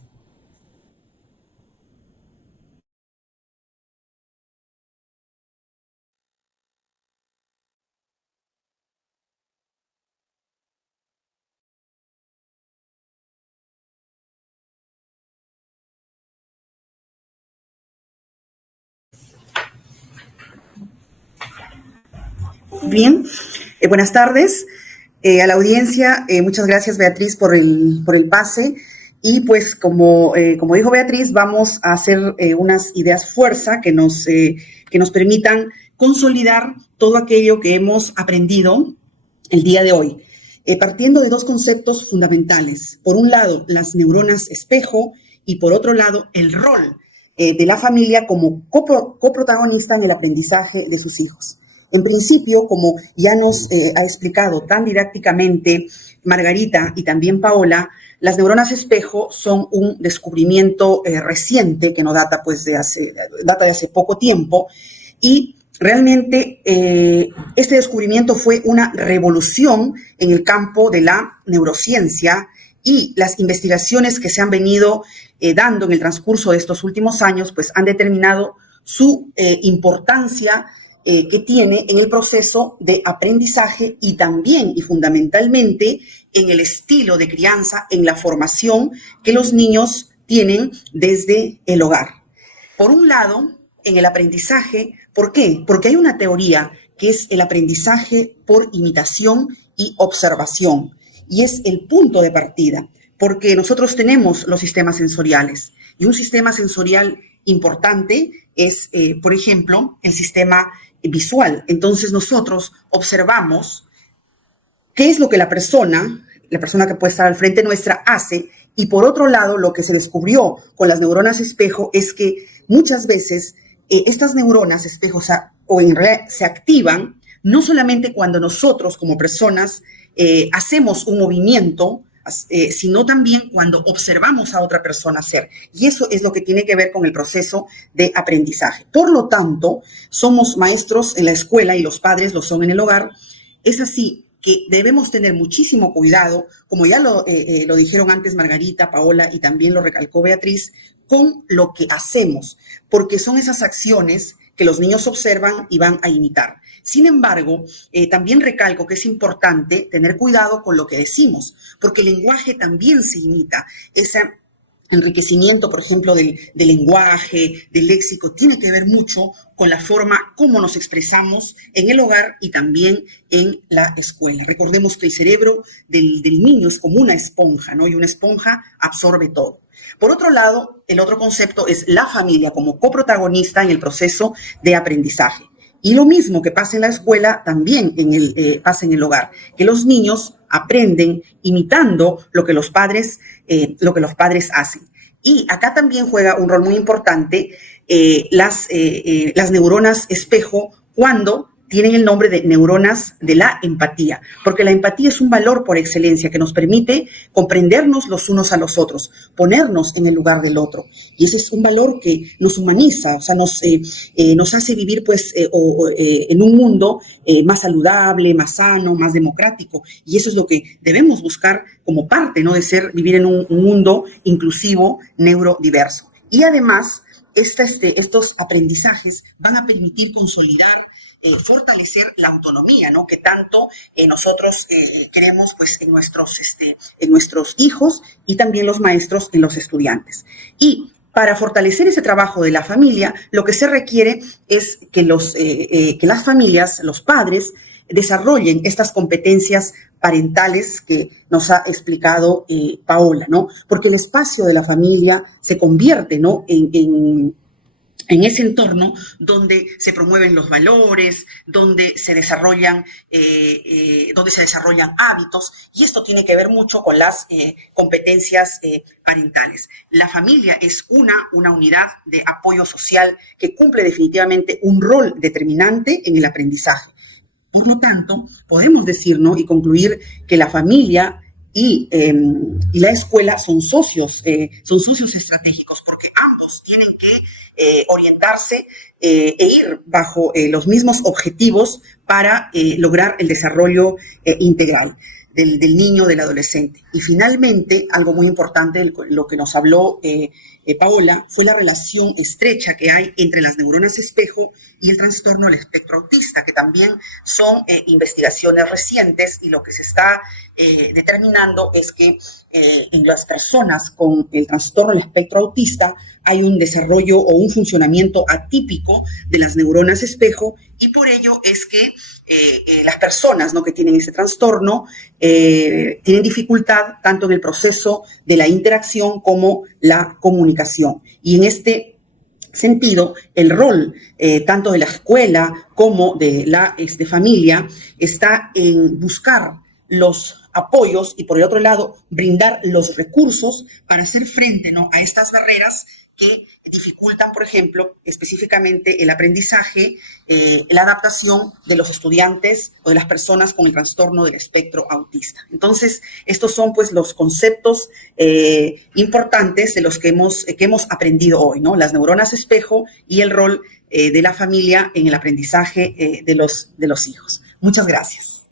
Bien, buenas tardes a la audiencia. Muchas gracias, Beatriz, por el pase. Y pues, como dijo Beatriz, vamos a hacer unas ideas fuerza que nos permitan consolidar todo aquello que hemos aprendido el día de hoy, partiendo de dos conceptos fundamentales. Por un lado, las neuronas espejo y por otro lado, el rol de la familia como coprotagonista en el aprendizaje de sus hijos. En principio, como ya nos ha explicado tan didácticamente Margarita y también Paola, las neuronas espejo son un descubrimiento reciente que no data, pues, data de hace poco tiempo, y realmente este descubrimiento fue una revolución en el campo de la neurociencia, y las investigaciones que se han venido dando en el transcurso de estos últimos años, pues han determinado su importancia que tiene en el proceso de aprendizaje y también y fundamentalmente en el estilo de crianza, en la formación que los niños tienen desde el hogar. Por un lado, en el aprendizaje, ¿por qué? Porque hay una teoría que es el aprendizaje por imitación y observación, y es el punto de partida, porque nosotros tenemos los sistemas sensoriales, y un sistema sensorial importante es, por ejemplo, el sistema visual. Entonces nosotros observamos qué es lo que la persona que puede estar al frente nuestra hace, y por otro lado lo que se descubrió con las neuronas espejo es que muchas veces estas neuronas espejo en realidad se activan no solamente cuando nosotros como personas hacemos un movimiento, sino también cuando observamos a otra persona hacer. Y eso es lo que tiene que ver con el proceso de aprendizaje. Por lo tanto, somos maestros en la escuela y los padres lo son en el hogar. Es así que debemos tener muchísimo cuidado, como ya lo dijeron antes Margarita, Paola y también lo recalcó Beatriz, con lo que hacemos, porque son esas acciones que los niños observan y van a imitar. Sin embargo, también recalco que es importante tener cuidado con lo que decimos, porque el lenguaje también se imita. Ese enriquecimiento, por ejemplo, del lenguaje, del léxico, tiene que ver mucho con la forma como nos expresamos en el hogar y también en la escuela. Recordemos que el cerebro del niño es como una esponja, ¿no? Y una esponja absorbe todo. Por otro lado, el otro concepto es la familia como coprotagonista en el proceso de aprendizaje. Y lo mismo que pasa en la escuela, también pasa en el hogar, que los niños aprenden imitando lo que los padres hacen. Y acá también juega un rol muy importante las neuronas espejo cuando tienen el nombre de neuronas de la empatía, porque la empatía es un valor por excelencia que nos permite comprendernos los unos a los otros, ponernos en el lugar del otro. Y ese es un valor que nos humaniza, o sea, nos hace vivir pues, en un mundo más saludable, más sano, más democrático. Y eso es lo que debemos buscar como parte, ¿no?, de vivir en un mundo inclusivo, neurodiverso. Y además, estos aprendizajes van a permitir consolidar, fortalecer la autonomía, ¿no?, que tanto nosotros queremos pues, en nuestros hijos y también los maestros en los estudiantes. Y para fortalecer ese trabajo de la familia, lo que se requiere es que las familias, los padres, desarrollen estas competencias parentales que nos ha explicado Paola, ¿no? Porque el espacio de la familia se convierte, ¿no?, en ese entorno donde se promueven los valores, donde se desarrollan hábitos, y esto tiene que ver mucho con las competencias parentales. La familia es una unidad de apoyo social que cumple definitivamente un rol determinante en el aprendizaje. Por lo tanto, podemos decir, ¿no?, y concluir que la familia y la escuela son socios estratégicos, porque ambos tienen que orientarse e ir bajo los mismos objetivos para lograr el desarrollo integral del niño, del adolescente. Y finalmente, algo muy importante, lo que nos habló Paola, fue la relación estrecha que hay entre las neuronas espejo y el trastorno del espectro autista, que también son investigaciones recientes, y lo que se está determinando es que en las personas con el trastorno del espectro autista hay un desarrollo o un funcionamiento atípico de las neuronas espejo, y por ello es que las personas, ¿no?, que tienen ese trastorno tienen dificultad tanto en el proceso de la interacción como la comunicación. Y en este sentido, el rol tanto de la escuela como de la familia está en buscar los apoyos y, por el otro lado, brindar los recursos para hacer frente, ¿no?, a estas barreras que dificultan, por ejemplo, específicamente el aprendizaje, la adaptación de los estudiantes o de las personas con el trastorno del espectro autista. Entonces, estos son pues los conceptos importantes de los que hemos aprendido hoy, ¿no? Las neuronas espejo y el rol de la familia en el aprendizaje de los hijos. Muchas gracias.